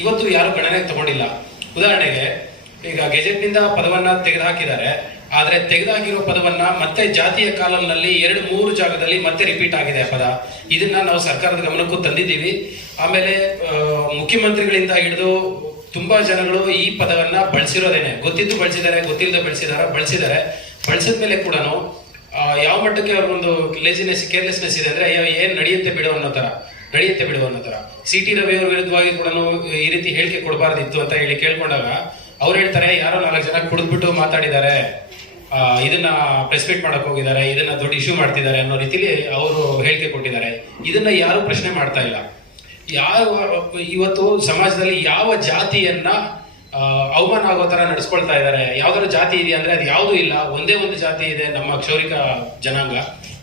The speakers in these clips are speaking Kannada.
ಇವತ್ತು ಯಾರು ಗಣನೆಗೆ ತಗೊಂಡಿಲ್ಲ. ಉದಾಹರಣೆಗೆ ಈಗ ಗೆಜೆಟ್ನಿಂದ ಪದವನ್ನ ತೆಗೆದುಹಾಕಿದ್ದಾರೆ, ಆದ್ರೆ ತೆಗೆದುಹಾಕಿರೋ ಪದವನ್ನ ಮತ್ತೆ ಜಾತಿಯ ಕಾಲಂನಲ್ಲಿ 2-3 ಜಾಗದಲ್ಲಿ ಮತ್ತೆ ರಿಪೀಟ್ ಆಗಿದೆ ಪದ. ಇದನ್ನ ನಾವು ಸರ್ಕಾರದ ಗಮನಕ್ಕೂ ತಂದಿದ್ದೀವಿ. ಆಮೇಲೆ ಮುಖ್ಯಮಂತ್ರಿಗಳಿಂದ ಹಿಡಿದು ತುಂಬಾ ಜನಗಳು ಈ ಪದವನ್ನ ಬಳಸಿರೋದೇನೆ, ಗೊತ್ತಿದ್ದು ಬಳಸಿದ್ದಾರೆ, ಗೊತ್ತಿಲ್ಲದೆ ಬಳಸಿದ್ದಾರೆ. ಬಳಸಿದ ಮೇಲೆ ಕೂಡ ಯಾವ ಮಟ್ಟಕ್ಕೆ ಅವ್ರಿಗೊಂದು ಲೇಜಿನೆಸ್, ಕೇರ್ಲೆಸ್ನೆಸ್ ಇದೆ ಅಂದ್ರೆ ಏನ್ ನಡೆಯುತ್ತೆ ಬಿಡು ಅನ್ನೋ ತರ. CT ರವಿ ಅವ್ರ ವಿರುದ್ಧವಾಗಿ ಕೂಡ ಈ ರೀತಿ ಹೇಳಿಕೆ ಕೊಡಬಾರ್ದಿತ್ತು ಅಂತ ಹೇಳಿ ಕೇಳ್ಕೊಂಡಾಗ ಅವ್ರು ಹೇಳ್ತಾರೆ, ಯಾರೋ 4 ಜನ ಕುಡಿದ್ಬಿಟ್ಟು ಮಾತಾಡಿದ್ದಾರೆ, ಇದನ್ನ ಪ್ರೆಸ್ ಮೀಟ್ ಮಾಡಕ್ ಹೋಗಿದ್ದಾರೆ, ಇದನ್ನ ದೊಡ್ಡ ಇಶ್ಯೂ ಮಾಡ್ತಿದ್ದಾರೆ ಅನ್ನೋ ರೀತಿಲಿ ಅವರು ಹೇಳಿಕೆ ಕೊಟ್ಟಿದ್ದಾರೆ. ಇದನ್ನ ಯಾರು ಪ್ರಶ್ನೆ ಮಾಡ್ತಾ ಇಲ್ಲ. ಇವತ್ತು ಸಮಾಜದಲ್ಲಿ ಯಾವ ಜಾತಿಯನ್ನ ಅವಮಾನ ಆಗೋ ತರ ನಡೆಸ್ಕೊಳ್ತಾ ಇದ್ದಾರೆ. ಯಾವ್ದಾದ್ರು ಜಾತಿ ಇದೆಯಾ ಅಂದ್ರೆ ಅದು ಯಾವುದೂ ಇಲ್ಲ. ಒಂದೇ ಒಂದು ಜಾತಿ ಇದೆ, ನಮ್ಮ ಕ್ಷೌರಿಕ ಜನಾಂಗ.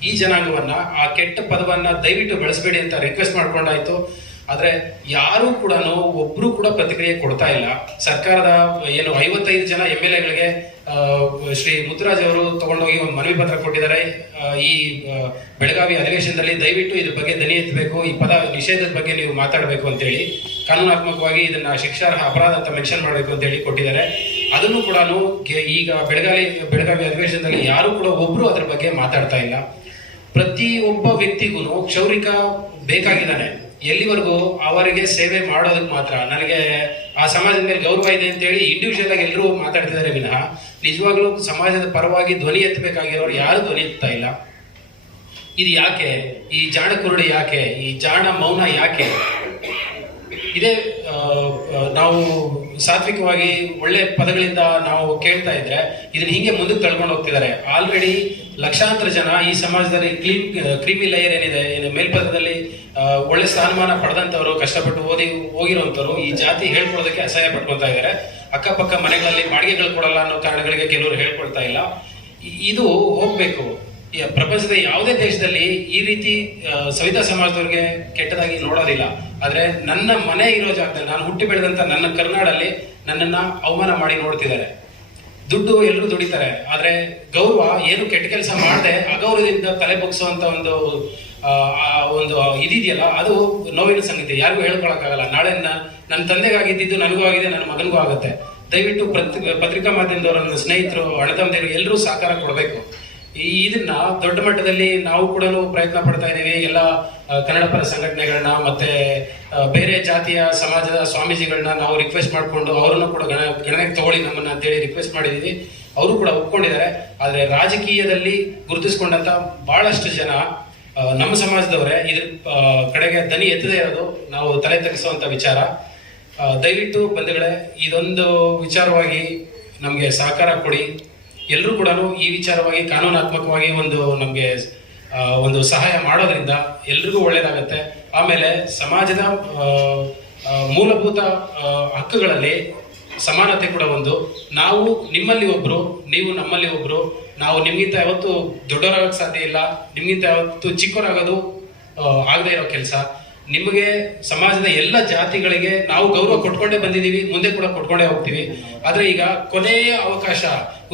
ಈ ಜನಾಂಗವನ್ನ, ಆ ಕೆಟ್ಟ ಪದವನ್ನ ದಯವಿಟ್ಟು ಬಳಸಬೇಡಿ ಅಂತ ರಿಕ್ವೆಸ್ಟ್ ಮಾಡ್ಕೊಂಡಾಯ್ತು. ಆದ್ರೆ ಯಾರು ಕೂಡ ಒಬ್ರು ಕೂಡ ಪ್ರತಿಕ್ರಿಯೆ ಕೊಡ್ತಾ ಇಲ್ಲ. ಸರ್ಕಾರದ 55 ಜನ MLAಗಳಿಗೆ ಶ್ರೀ ಮುತ್ತುರಾಜ್ ಅವರು ತಗೊಂಡೋಗಿ ಒಂದು ಮನವಿ ಪತ್ರ ಕೊಟ್ಟಿದ್ದಾರೆ. ಈ ಬೆಳಗಾವಿ ಅಧಿವೇಶನದಲ್ಲಿ ದಯವಿಟ್ಟು ಇದ್ರ ಬಗ್ಗೆ ದನಿ ಎತ್ತಬೇಕು, ಈ ಪದ ನಿಷೇಧದ ಬಗ್ಗೆ ನೀವು ಮಾತಾಡಬೇಕು ಅಂತೇಳಿ, ಕಾನೂನಾತ್ಮಕವಾಗಿ ಇದನ್ನ ಶಿಕ್ಷಾರ್ಹ ಅಪರಾಧ ಅಂತ ಮೆನ್ಷನ್ ಮಾಡಬೇಕು ಅಂತ ಹೇಳಿ ಕೊಟ್ಟಿದ್ದಾರೆ. ಅದನ್ನು ಕೂಡ ಈಗ ಬೆಳಗಾವಿ ಅಧಿವೇಶನದಲ್ಲಿ ಯಾರು ಕೂಡ ಒಬ್ರು ಅದ್ರ ಬಗ್ಗೆ ಮಾತಾಡ್ತಾ ಇಲ್ಲ. ಪ್ರತಿಯೊಬ್ಬ ವ್ಯಕ್ತಿಗೂ ಕ್ಷೌರಿಕ ಬೇಕಾಗಿದ್ದಾನೆ. ಎಲ್ಲಿವರೆಗೂ ಅವರಿಗೆ ಸೇವೆ ಮಾಡೋದಕ್ಕೆ ಮಾತ್ರ. ನನಗೆ ಆ ಸಮಾಜದ ಮೇಲೆ ಗೌರವ ಇದೆ ಅಂತೇಳಿ ಇಂಡಿವಿಜುವಲ್ ಆಗಿ ಎಲ್ಲರೂ ಮಾತಾಡ್ತಿದ್ದಾರೆ ವಿನಃ ನಿಜವಾಗ್ಲೂ ಸಮಾಜದ ಪರವಾಗಿ ಧ್ವನಿ ಎತ್ತಬೇಕಾಗಿರೋರು ಯಾರು ಧ್ವನಿ ಎತ್ತಾ ಇಲ್ಲ. ಇದು ಯಾಕೆ? ಈ ಜಾಣ ಕುರುಡು ಯಾಕೆ? ಈ ಜಾಣ ಮೌನ ಯಾಕೆ? ಇದೇ ನಾವು ಸಾತ್ವಿಕವಾಗಿ ಒಳ್ಳೆ ಪದಗಳಿಂದ ನಾವು ಕೇಳ್ತಾ ಇದ್ರೆ ಇದನ್ನ ಹಿಂಗೆ ಮುಂದಕ್ಕೆ ತಳ್ಕೊಂಡು ಹೋಗ್ತಿದ್ದಾರೆ. ಆಲ್ರೆಡಿ ಲಕ್ಷಾಂತರ ಜನ ಈ ಸಮಾಜದಲ್ಲಿ ಕ್ರೀಮಿ ಲೇಯರ್ ಏನಿದೆ, ಮೇಲ್ಪದದಲ್ಲಿ ಒಳ್ಳೆ ಸ್ಥಾನಮಾನ ಪಡೆದಂತವ್ರು, ಕಷ್ಟಪಟ್ಟು ಓದಿ ಹೋಗಿರುವಂತವ್ರು ಈ ಜಾತಿ ಹೇಳ್ಕೊಳ್ಳೋದಕ್ಕೆ ಅಸಹ್ಯ ಪಟ್ಕೊಳ್ತಾ ಇದ್ದಾರೆ. ಅಕ್ಕಪಕ್ಕ ಮನೆಗಳಲ್ಲಿ ಬಾಡಿಗೆಗಳು ಕೊಡಲ್ಲ ಅನ್ನೋ ಕಾರಣಗಳಿಗೆ ಕೆಲವರು ಹೇಳ್ಕೊಳ್ತಾ ಇಲ್ಲ. ಇದು ಹೋಗ್ಬೇಕು. ಪ್ರಪಂಚದ ಯಾವುದೇ ದೇಶದಲ್ಲಿ ಈ ರೀತಿ ಸವಿತಾ ಸಮಾಜದವ್ರಿಗೆ ಕೆಟ್ಟದಾಗಿ ನೋಡೋದಿಲ್ಲ. ಆದ್ರೆ ನನ್ನ ಮನೆ ಇರೋ ಜಾಗದಲ್ಲಿ, ನಾನು ಹುಟ್ಟಿ ಬೆಳೆದಂತ ನನ್ನ ಕರ್ನಾಡಲ್ಲಿ ನನ್ನನ್ನ ಅವಮಾನ ಮಾಡಿ ನೋಡ್ತಿದ್ದಾರೆ. ದುಡ್ಡು ಎಲ್ಲರೂ ದುಡಿತಾರೆ, ಆದ್ರೆ ಗೌರವ ಏನು ಕೆಟ್ಟ ಕೆಲಸ ಮಾಡದೆ ಅಗೌರವದಿಂದ ತಲೆ ಬಗ್ಸುವಂತ ಒಂದು ಇದಿದೆಯಲ್ಲ, ಅದು ನೋವಿನ ಸಂಗತಿ. ಯಾರಿಗೂ ಹೇಳ್ಕೊಳಕ್ಕಾಗಲ್ಲ. ನಾಳೆ ನನ್ನ ತಂದೆಗಾಗಿದ್ದು ನನಗೂ ಆಗಿದೆ, ನನ್ನ ಮಗನಿಗೂ ಆಗುತ್ತೆ. ದಯವಿಟ್ಟು ಪತ್ರಿಕಾ ಮಾಧ್ಯಮದವರು, ನನ್ನ ಸ್ನೇಹಿತರು, ಅಣ್ಣತಮ್ಮಂದಿರು ಎಲ್ಲರೂ ಸಹಕಾರ ಕೊಡಬೇಕು. ಇದನ್ನ ದೊಡ್ಡ ಮಟ್ಟದಲ್ಲಿ ನಾವು ಕೂಡ ಪ್ರಯತ್ನ ಪಡ್ತಾ ಇದ್ದೀವಿ. ಎಲ್ಲ ಕನ್ನಡ ಪರ ಸಂಘಟನೆಗಳನ್ನ ಮತ್ತೆ ಬೇರೆ ಜಾತಿಯ ಸಮಾಜದ ಸ್ವಾಮೀಜಿಗಳನ್ನ ನಾವು ರಿಕ್ವೆಸ್ಟ್ ಮಾಡಿಕೊಂಡು ಅವರನ್ನು ಕೂಡ ಗಣನೆಗೆ ತಗೊಳ್ಳಿ ನಮ್ಮನ್ನ ಅಂತೇಳಿ ರಿಕ್ವೆಸ್ಟ್ ಮಾಡಿದೀವಿ. ಅವರು ಕೂಡ ಒಪ್ಕೊಂಡಿದ್ದಾರೆ. ಆದ್ರೆ ರಾಜಕೀಯದಲ್ಲಿ ಗುರುತಿಸ್ಕೊಂಡಂತ ಬಹಳಷ್ಟು ಜನ ನಮ್ಮ ಸಮಾಜದವರೇ ಇದ್ರ ಕಡೆಗೆ ದನಿ ಎತ್ತದೇ ಇರೋದು ನಾವು ತಲೆ ತಗ್ಗಿಸುವಂತ ವಿಚಾರ. ದಯವಿಟ್ಟು ಬಂಧುಗಳೇ, ಇದೊಂದು ವಿಚಾರವಾಗಿ ನಮ್ಗೆ ಸಹಕಾರ ಕೊಡಿ. ಎಲ್ಲರೂ ಕೂಡ ಈ ವಿಚಾರವಾಗಿ ಕಾನೂನಾತ್ಮಕವಾಗಿ ನಮ್ಗೆ ಒಂದು ಸಹಾಯ ಮಾಡೋದ್ರಿಂದ ಎಲ್ರಿಗೂ ಒಳ್ಳೇದಾಗತ್ತೆ. ಆಮೇಲೆ ಸಮಾಜದ ಮೂಲಭೂತ ಹಕ್ಕುಗಳಲ್ಲಿ ಸಮಾನತೆ ಕೂಡ ಒಂದು. ನಾವು ನಿಮ್ಮಲ್ಲಿ ಒಬ್ರು, ನೀವು ನಮ್ಮಲ್ಲಿ ಒಬ್ರು. ನಾವು ನಿಮ್ಗಿಂತ ಯಾವತ್ತು ದೊಡ್ಡವರಾಗಕ್ಕೆ ಸಾಧ್ಯ ಇಲ್ಲ, ನಿಮ್ಗಿಂತ ಯಾವತ್ತು ಚಿಕ್ಕವರಾಗೋದು ಆಗದೆ ಇರೋ ಕೆಲಸ. ನಿಮಗೆ ಸಮಾಜದ ಎಲ್ಲ ಜಾತಿಗಳಿಗೆ ನಾವು ಗೌರವ ಕೊಟ್ಕೊಂಡೇ ಬಂದಿದ್ದೀವಿ, ಮುಂದೆ ಕೂಡ ಕೊಟ್ಕೊಂಡೇ ಹೋಗ್ತೀವಿ. ಆದ್ರೆ ಈಗ ಕೊನೆಯ ಅವಕಾಶ,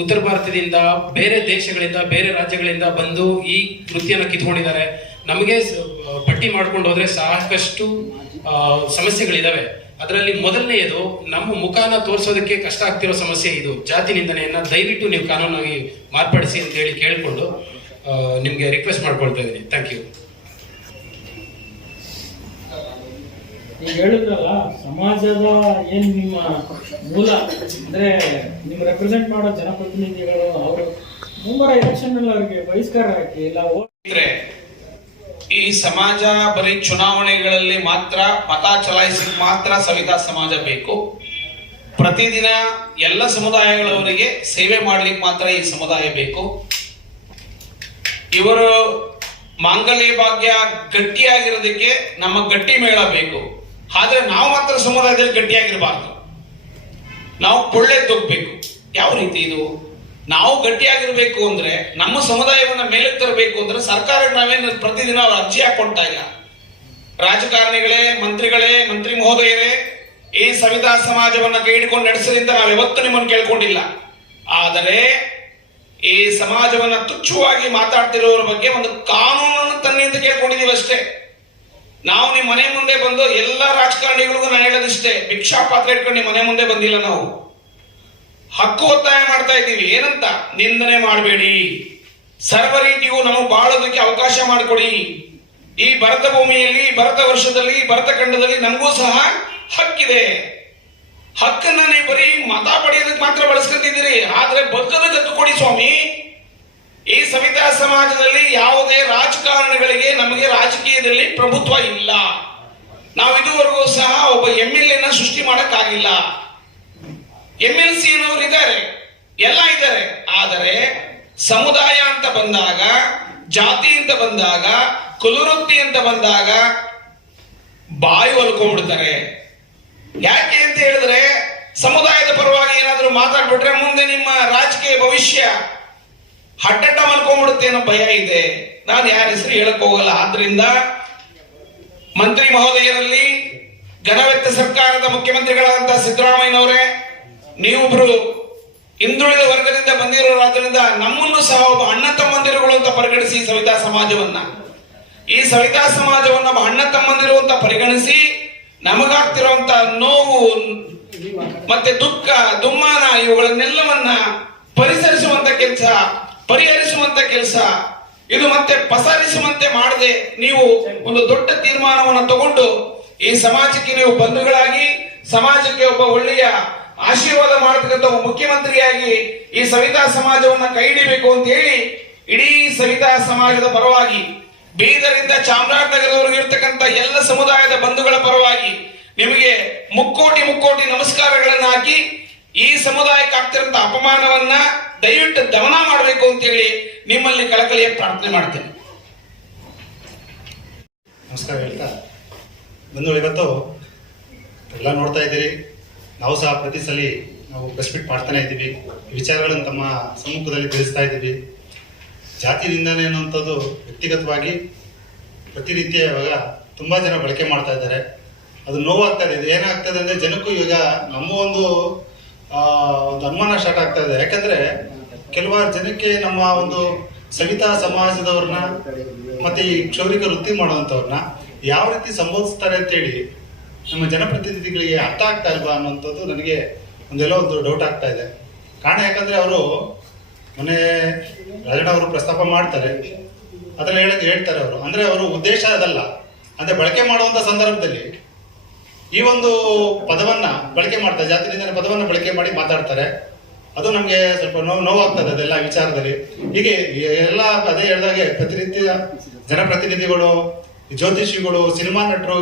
ಉತ್ತರ ಭಾರತದಿಂದ, ಬೇರೆ ದೇಶಗಳಿಂದ, ಬೇರೆ ರಾಜ್ಯಗಳಿಂದ ಬಂದು ಈ ವೃತ್ತಿಯನ್ನು ಕಿತ್ಕೊಂಡಿದ್ದಾರೆ. ನಮಗೆ ಪಟ್ಟಿ ಮಾಡ್ಕೊಂಡು ಹೋದ್ರೆ ಸಾಕಷ್ಟು ಸಮಸ್ಯೆಗಳಿದಾವೆ. ಅದರಲ್ಲಿ ಮೊದಲನೆಯದು ನಮ್ಮ ಮುಖಾನ ತೋರಿಸೋದಕ್ಕೆ ಕಷ್ಟ ಆಗ್ತಿರೋ ಸಮಸ್ಯೆ ಇದು, ಜಾತಿ ನಿಂದನೆಯನ್ನ ದಯವಿಟ್ಟು ನೀವು ಕಾನೂನಾಗಿ ಮಾರ್ಪಡಿಸಿ ಅಂತ ಹೇಳಿ ಕೇಳಿಕೊಂಡು ನಿಮ್ಗೆ ರಿಕ್ವೆಸ್ಟ್ ಮಾಡ್ಕೊಳ್ತಾ ಇದ್ದೀನಿ. Thank you. ಈಗ ಹೇಳಿದ್ರಲ್ಲ, ಸಮಾಜದ ಏನ್ ನಿಮ್ಮ ಮೂಲ ಅಂದ್ರೆ ನಿಮ್ ರೆಪ್ರೆಸೆಂಟ್ ಮಾಡೋ ಜನಪ್ರತಿನಿಧಿಗಳು ಅವರು ಮುಂಬರುವ ಎಲೆಕ್ಷನ್ ಅಲ್ಲಿ ಅವರಿಗೆ ಬಹಿಷ್ಕಾರ ಹಾಕಿ ಇಲ್ಲ. ಈ ಸಮಾಜ ಬರೀ ಚುನಾವಣೆಗಳಲ್ಲಿ ಮಾತ್ರ ಮತ ಚಲಾಯಿಸಿ ಮಾತ್ರ ಸವಿತಾ ಸಮಾಜ ಬೇಕು. ಪ್ರತಿದಿನ ಎಲ್ಲ ಸಮುದಾಯಗಳವರಿಗೆ ಸೇವೆ ಮಾಡ್ಲಿಕ್ಕೆ ಮಾತ್ರ ಈ ಸಮುದಾಯ ಬೇಕು. ಇವರು ಮಾಂಗಲ್ಯ ಭಾಗ್ಯ ಗಟ್ಟಿಯಾಗಿರೋದಕ್ಕೆ ನಮ್ಮ ಗಟ್ಟಿ ಮೇಳ ಬೇಕು. ಆದ್ರೆ ನಾವು ಮಾತ್ರ ಸಮುದಾಯದಲ್ಲಿ ಗಟ್ಟಿಯಾಗಿರಬಾರ್ದು, ನಾವು ಕೊಳ್ಳೆದ್ದೋಗ್ಬೇಕು. ಯಾವ ರೀತಿ ಇದು? ನಾವು ಗಟ್ಟಿಯಾಗಿರ್ಬೇಕು ಅಂದ್ರೆ, ನಮ್ಮ ಸಮುದಾಯವನ್ನ ಮೇಲಕ್ಕೆ ತರಬೇಕು ಅಂದ್ರೆ ಸರ್ಕಾರಕ್ಕೆ ನಾವೇನು ಪ್ರತಿದಿನ ಅವ್ರು ಅರ್ಜಿ ಹಾಕೊಳ್ತಾ ಇಲ್ಲ. ರಾಜಕಾರಣಿಗಳೇ, ಮಂತ್ರಿ ಮಹೋದಯರೇ, ಈ ಸವಿತಾ ಸಮಾಜವನ್ನ ಕೈ ಹಿಡ್ಕೊಂಡು ನಡೆಸೋದ್ರಿಂದ ನಾವು ಯಾವತ್ತೂ ನಿಮ್ಮನ್ನು ಕೇಳ್ಕೊಂಡಿಲ್ಲ. ಆದರೆ ಈ ಸಮಾಜವನ್ನ ತುಚ್ಛವಾಗಿ ಮಾತಾಡ್ತಿರೋರ ಬಗ್ಗೆ ಒಂದು ಕಾನೂನನ್ನು ತನ್ನಿ ಅಂತ ಕೇಳ್ಕೊಂಡಿದೀವಿ ಅಷ್ಟೇ. ನಾವು ನಿಮ್ಮ ಮನೆ ಮುಂದೆ ಬಂದು ಎಲ್ಲ ರಾಜಕಾರಣಿಗಳಿಗೂ ನಾನು ಹೇಳೋದಿಷ್ಟೇ, ಭಿಕ್ಷಾ ಪಾತ್ರೆ ಇಟ್ಕೊಂಡು ನಿಮ್ಮ ಮನೆ ಮುಂದೆ ಬಂದಿಲ್ಲ. ನಾವು ಹಕ್ಕು ಒತ್ತಾಯ ಮಾಡ್ತಾ ಇದ್ದೀವಿ. ಏನಂತ? ನಿಂದನೆ ಮಾಡಬೇಡಿ, ಸರ್ವ ರೀತಿಯೂ ನಮಗೆ ಬಾಳೋದಕ್ಕೆ ಅವಕಾಶ ಮಾಡಿಕೊಡಿ. ಈ ಭರತ ಭೂಮಿಯಲ್ಲಿ, ಭರತ ವರ್ಷದಲ್ಲಿ, ಭರತ ಖಂಡದಲ್ಲಿ ನಮಗೂ ಸಹ ಹಕ್ಕಿದೆ. ಹಕ್ಕನ್ನ ನೀವು ಬರೀ ಮತ ಪಡೆಯೋದಕ್ಕೆ ಮಾತ್ರ ಬಳಸ್ಕೊತಿದ್ದೀರಿ, ಆದ್ರೆ ಬದುಕೋದಕ್ಕೆ ಹಕ್ಕು ಕೊಡಿ ಸ್ವಾಮಿ. ಈ ಸವಿತಾ ಸಮಾಜದಲ್ಲಿ ಯಾವುದೇ ರಾಜಕಾರಣಿಗಳಿಗೆ ನಮಗೆ ರಾಜಕೀಯದಲ್ಲಿ ಪ್ರಭುತ್ವ ಇಲ್ಲ. ನಾವು ಇದುವರೆಗೂ ಸಹ ಒಬ್ಬ MLA ಸೃಷ್ಟಿ ಮಾಡಕ್ಕಾಗಿಲ್ಲ. MLC ಅನ್ನೋರು ಇದ್ದಾರೆ, ಎಲ್ಲ ಇದ್ದಾರೆ. ಆದರೆ ಸಮುದಾಯ ಅಂತ ಬಂದಾಗ, ಜಾತಿ ಅಂತ ಬಂದಾಗ, ಕುಲವೃತ್ತಿ ಅಂತ ಬಂದಾಗ ಬಾಯಿ ಹೊಲ್ಕೊಂಡ್ಬಿಡ್ತಾರೆ. ಯಾಕೆ ಅಂತ ಹೇಳಿದ್ರೆ, ಸಮುದಾಯದ ಪರವಾಗಿ ಏನಾದರೂ ಮಾತಾಡ್ಬಿಟ್ರೆ ಮುಂದೆ ನಿಮ್ಮ ರಾಜಕೀಯ ಭವಿಷ್ಯ ಹಡ್ಡಡ್ಡ ಮಲ್ಕೊಂಡ್ಬಿಡುತ್ತೆ ಅನ್ನೋ ಭಯ ಇದೆ. ನಾನು ಯಾರ ಹೆಸರು ಹೇಳಕ್ ಹೋಗಲ್ಲ. ಆದ್ರಿಂದ ಮಂತ್ರಿ ಮಹೋದಯರಲ್ಲಿ, ಘನವೆತ್ತ ಸರ್ಕಾರದ ಮುಖ್ಯಮಂತ್ರಿಗಳಾದಂತಹ ಸಿದ್ದರಾಮಯ್ಯನವರೇ, ನೀವೊಬ್ರು ಹಿಂದುಳಿದ ವರ್ಗದಿಂದ ಬಂದಿರೋದ್ರಿಂದ ನಮ್ಮನ್ನು ಸಹ ಒಬ್ಬ ಅಣ್ಣ ತಮ್ಮಂದಿರುಗಳು ಅಂತ ಪರಿಗಣಿಸಿ ಸವಿತಾ ಸಮಾಜವನ್ನ, ಈ ಸವಿತಾ ಸಮಾಜವನ್ನ ಒಬ್ಬ ಅಣ್ಣ ತಮ್ಮಂದಿರು ಅಂತ ಪರಿಗಣಿಸಿ ನಮಗಾಗ್ತಿರುವಂತ ನೋವು ಮತ್ತೆ ದುಃಖ ದುಮ್ಮಾನ ಇವುಗಳನ್ನೆಲ್ಲವನ್ನ ಪರಿಹರಿಸುವಂತ ಕೆಲಸ ಇದು ಮತ್ತೆ ಪಸರಿಸುವಂತೆ ಮಾಡದೆ ನೀವು ಒಂದು ದೊಡ್ಡ ತೀರ್ಮಾನವನ್ನು ತಗೊಂಡು ಈ ಸಮಾಜಕ್ಕೆ ನೀವು ಬಂಧುಗಳಾಗಿ, ಸಮಾಜಕ್ಕೆ ಒಬ್ಬ ಒಳ್ಳೆಯ ಆಶೀರ್ವಾದ ಮಾಡತಕ್ಕಂಥ ಒಬ್ಬ ಮುಖ್ಯಮಂತ್ರಿಯಾಗಿ ಈ ಸವಿತಾ ಸಮಾಜವನ್ನ ಕೈ ಹಿಡಿಬೇಕು ಅಂತ ಹೇಳಿ ಇಡೀ ಸವಿತಾ ಸಮಾಜದ ಪರವಾಗಿ, ಬೀದರಿಂದ ಚಾಮರಾಜನಗರದವರೆಗೆ ಇರ್ತಕ್ಕಂಥ ಎಲ್ಲ ಸಮುದಾಯದ ಬಂಧುಗಳ ಪರವಾಗಿ ನಿಮಗೆ ಮುಕ್ಕೋಟಿ ನಮಸ್ಕಾರಗಳನ್ನು ಹಾಕಿ, ಈ ಸಮುದಾಯಕ್ಕೆ ಆಗ್ತಿರಂತ ಅಪಮಾನವನ್ನ ದಯವಿಟ್ಟು ದಮನ ಮಾಡಬೇಕು ಅಂತ ಹೇಳಿ ನಿಮ್ಮಲ್ಲಿ ಕಳಕಳಿಯ ಪ್ರಾರ್ಥನೆ ಮಾಡ್ತೇನೆ. ನಮಸ್ಕಾರ ಹೇಳ್ತಾ ಬಂದು ಇವತ್ತು ಎಲ್ಲ ನೋಡ್ತಾ ಇದ್ದೀರಿ. ನಾವು ಸಹ ಪ್ರತಿ ಸಲ ನಾವು ಪ್ರೆಸ್ ಮೀಟ್ ಮಾಡ್ತಾನೆ ಇದ್ದೀವಿ, ವಿಚಾರಗಳನ್ನು ತಮ್ಮ ಸಮ್ಮುಖದಲ್ಲಿ ತಿಳಿಸ್ತಾ ಇದ್ದೀವಿ. ಜಾತಿ ನಿಂದನೆ ಅನ್ನುವಂಥದ್ದು ವ್ಯಕ್ತಿಗತವಾಗಿ ಪ್ರತಿನಿತ್ಯ ಇವಾಗ ತುಂಬ ಜನ ಬಳಕೆ ಮಾಡ್ತಾ ಇದ್ದಾರೆ. ಅದು ನೋವಾಗ್ತಾ ಇದೆ. ಏನಾಗ್ತದೆ ಅಂದರೆ, ಜನಕ್ಕೂ ಈಗ ನಮ್ಮ ಒಂದು ಅನುಮಾನ ಸ್ಟಾರ್ಟ್ ಆಗ್ತಾ ಇದೆ. ಯಾಕಂದ್ರೆ ಕೆಲವಾರು ಜನಕ್ಕೆ ನಮ್ಮ ಒಂದು ಸವಿತಾ ಸಮಾಜದವ್ರನ್ನ ಮತ್ತೆ ಈ ಕ್ಷೌರಿಕ ವೃತ್ತಿ ಮಾಡುವಂಥವ್ರನ್ನ ಯಾವ ರೀತಿ ಸಂಬೋಧಿಸ್ತಾರೆ ಅಂತೇಳಿ ನಮ್ಮ ಜನಪ್ರತಿನಿಧಿಗಳಿಗೆ ಅರ್ಥ ಆಗ್ತಾ ಇಲ್ವಾ ಅನ್ನುವಂಥದ್ದು ನನಗೆ ಒಂದೆಲ್ಲೋ ಒಂದು ಡೌಟ್ ಆಗ್ತಾ ಇದೆ. ಕಾರಣ ಯಾಕಂದ್ರೆ ಅವರು ಮೊನ್ನೆ ರಾಜಣ್ಣ ಅವರು ಪ್ರಸ್ತಾಪ ಮಾಡ್ತಾರೆ, ಅದ್ರಲ್ಲಿ ಹೇಳ್ತಾರೆ ಅವರು, ಅಂದ್ರೆ ಅವರು ಉದ್ದೇಶ ಅದಲ್ಲ, ಅಂದ್ರೆ ಬಳಕೆ ಮಾಡುವಂತ ಸಂದರ್ಭದಲ್ಲಿ ಈ ಒಂದು ಪದವನ್ನ ಬಳಕೆ ಮಾಡ್ತಾರೆ, ಜಾತಿ ನಿಂದನೆ ಪದವನ್ನ ಬಳಕೆ ಮಾಡಿ ಮಾತಾಡ್ತಾರೆ. ಅದು ನಮ್ಗೆ ಸ್ವಲ್ಪ ನೋವಾಗ್ತದೆ ಅದೆಲ್ಲ ವಿಚಾರದಲ್ಲಿ. ಹೀಗೆ ಎಲ್ಲ ಅದೇ ಹೇಳಿದಾಗೆ ಪ್ರತಿನಿತ್ಯ ಜನಪ್ರತಿನಿಧಿಗಳು, ಜ್ಯೋತಿಷಿಗಳು, ಸಿನಿಮಾ ನಟರು,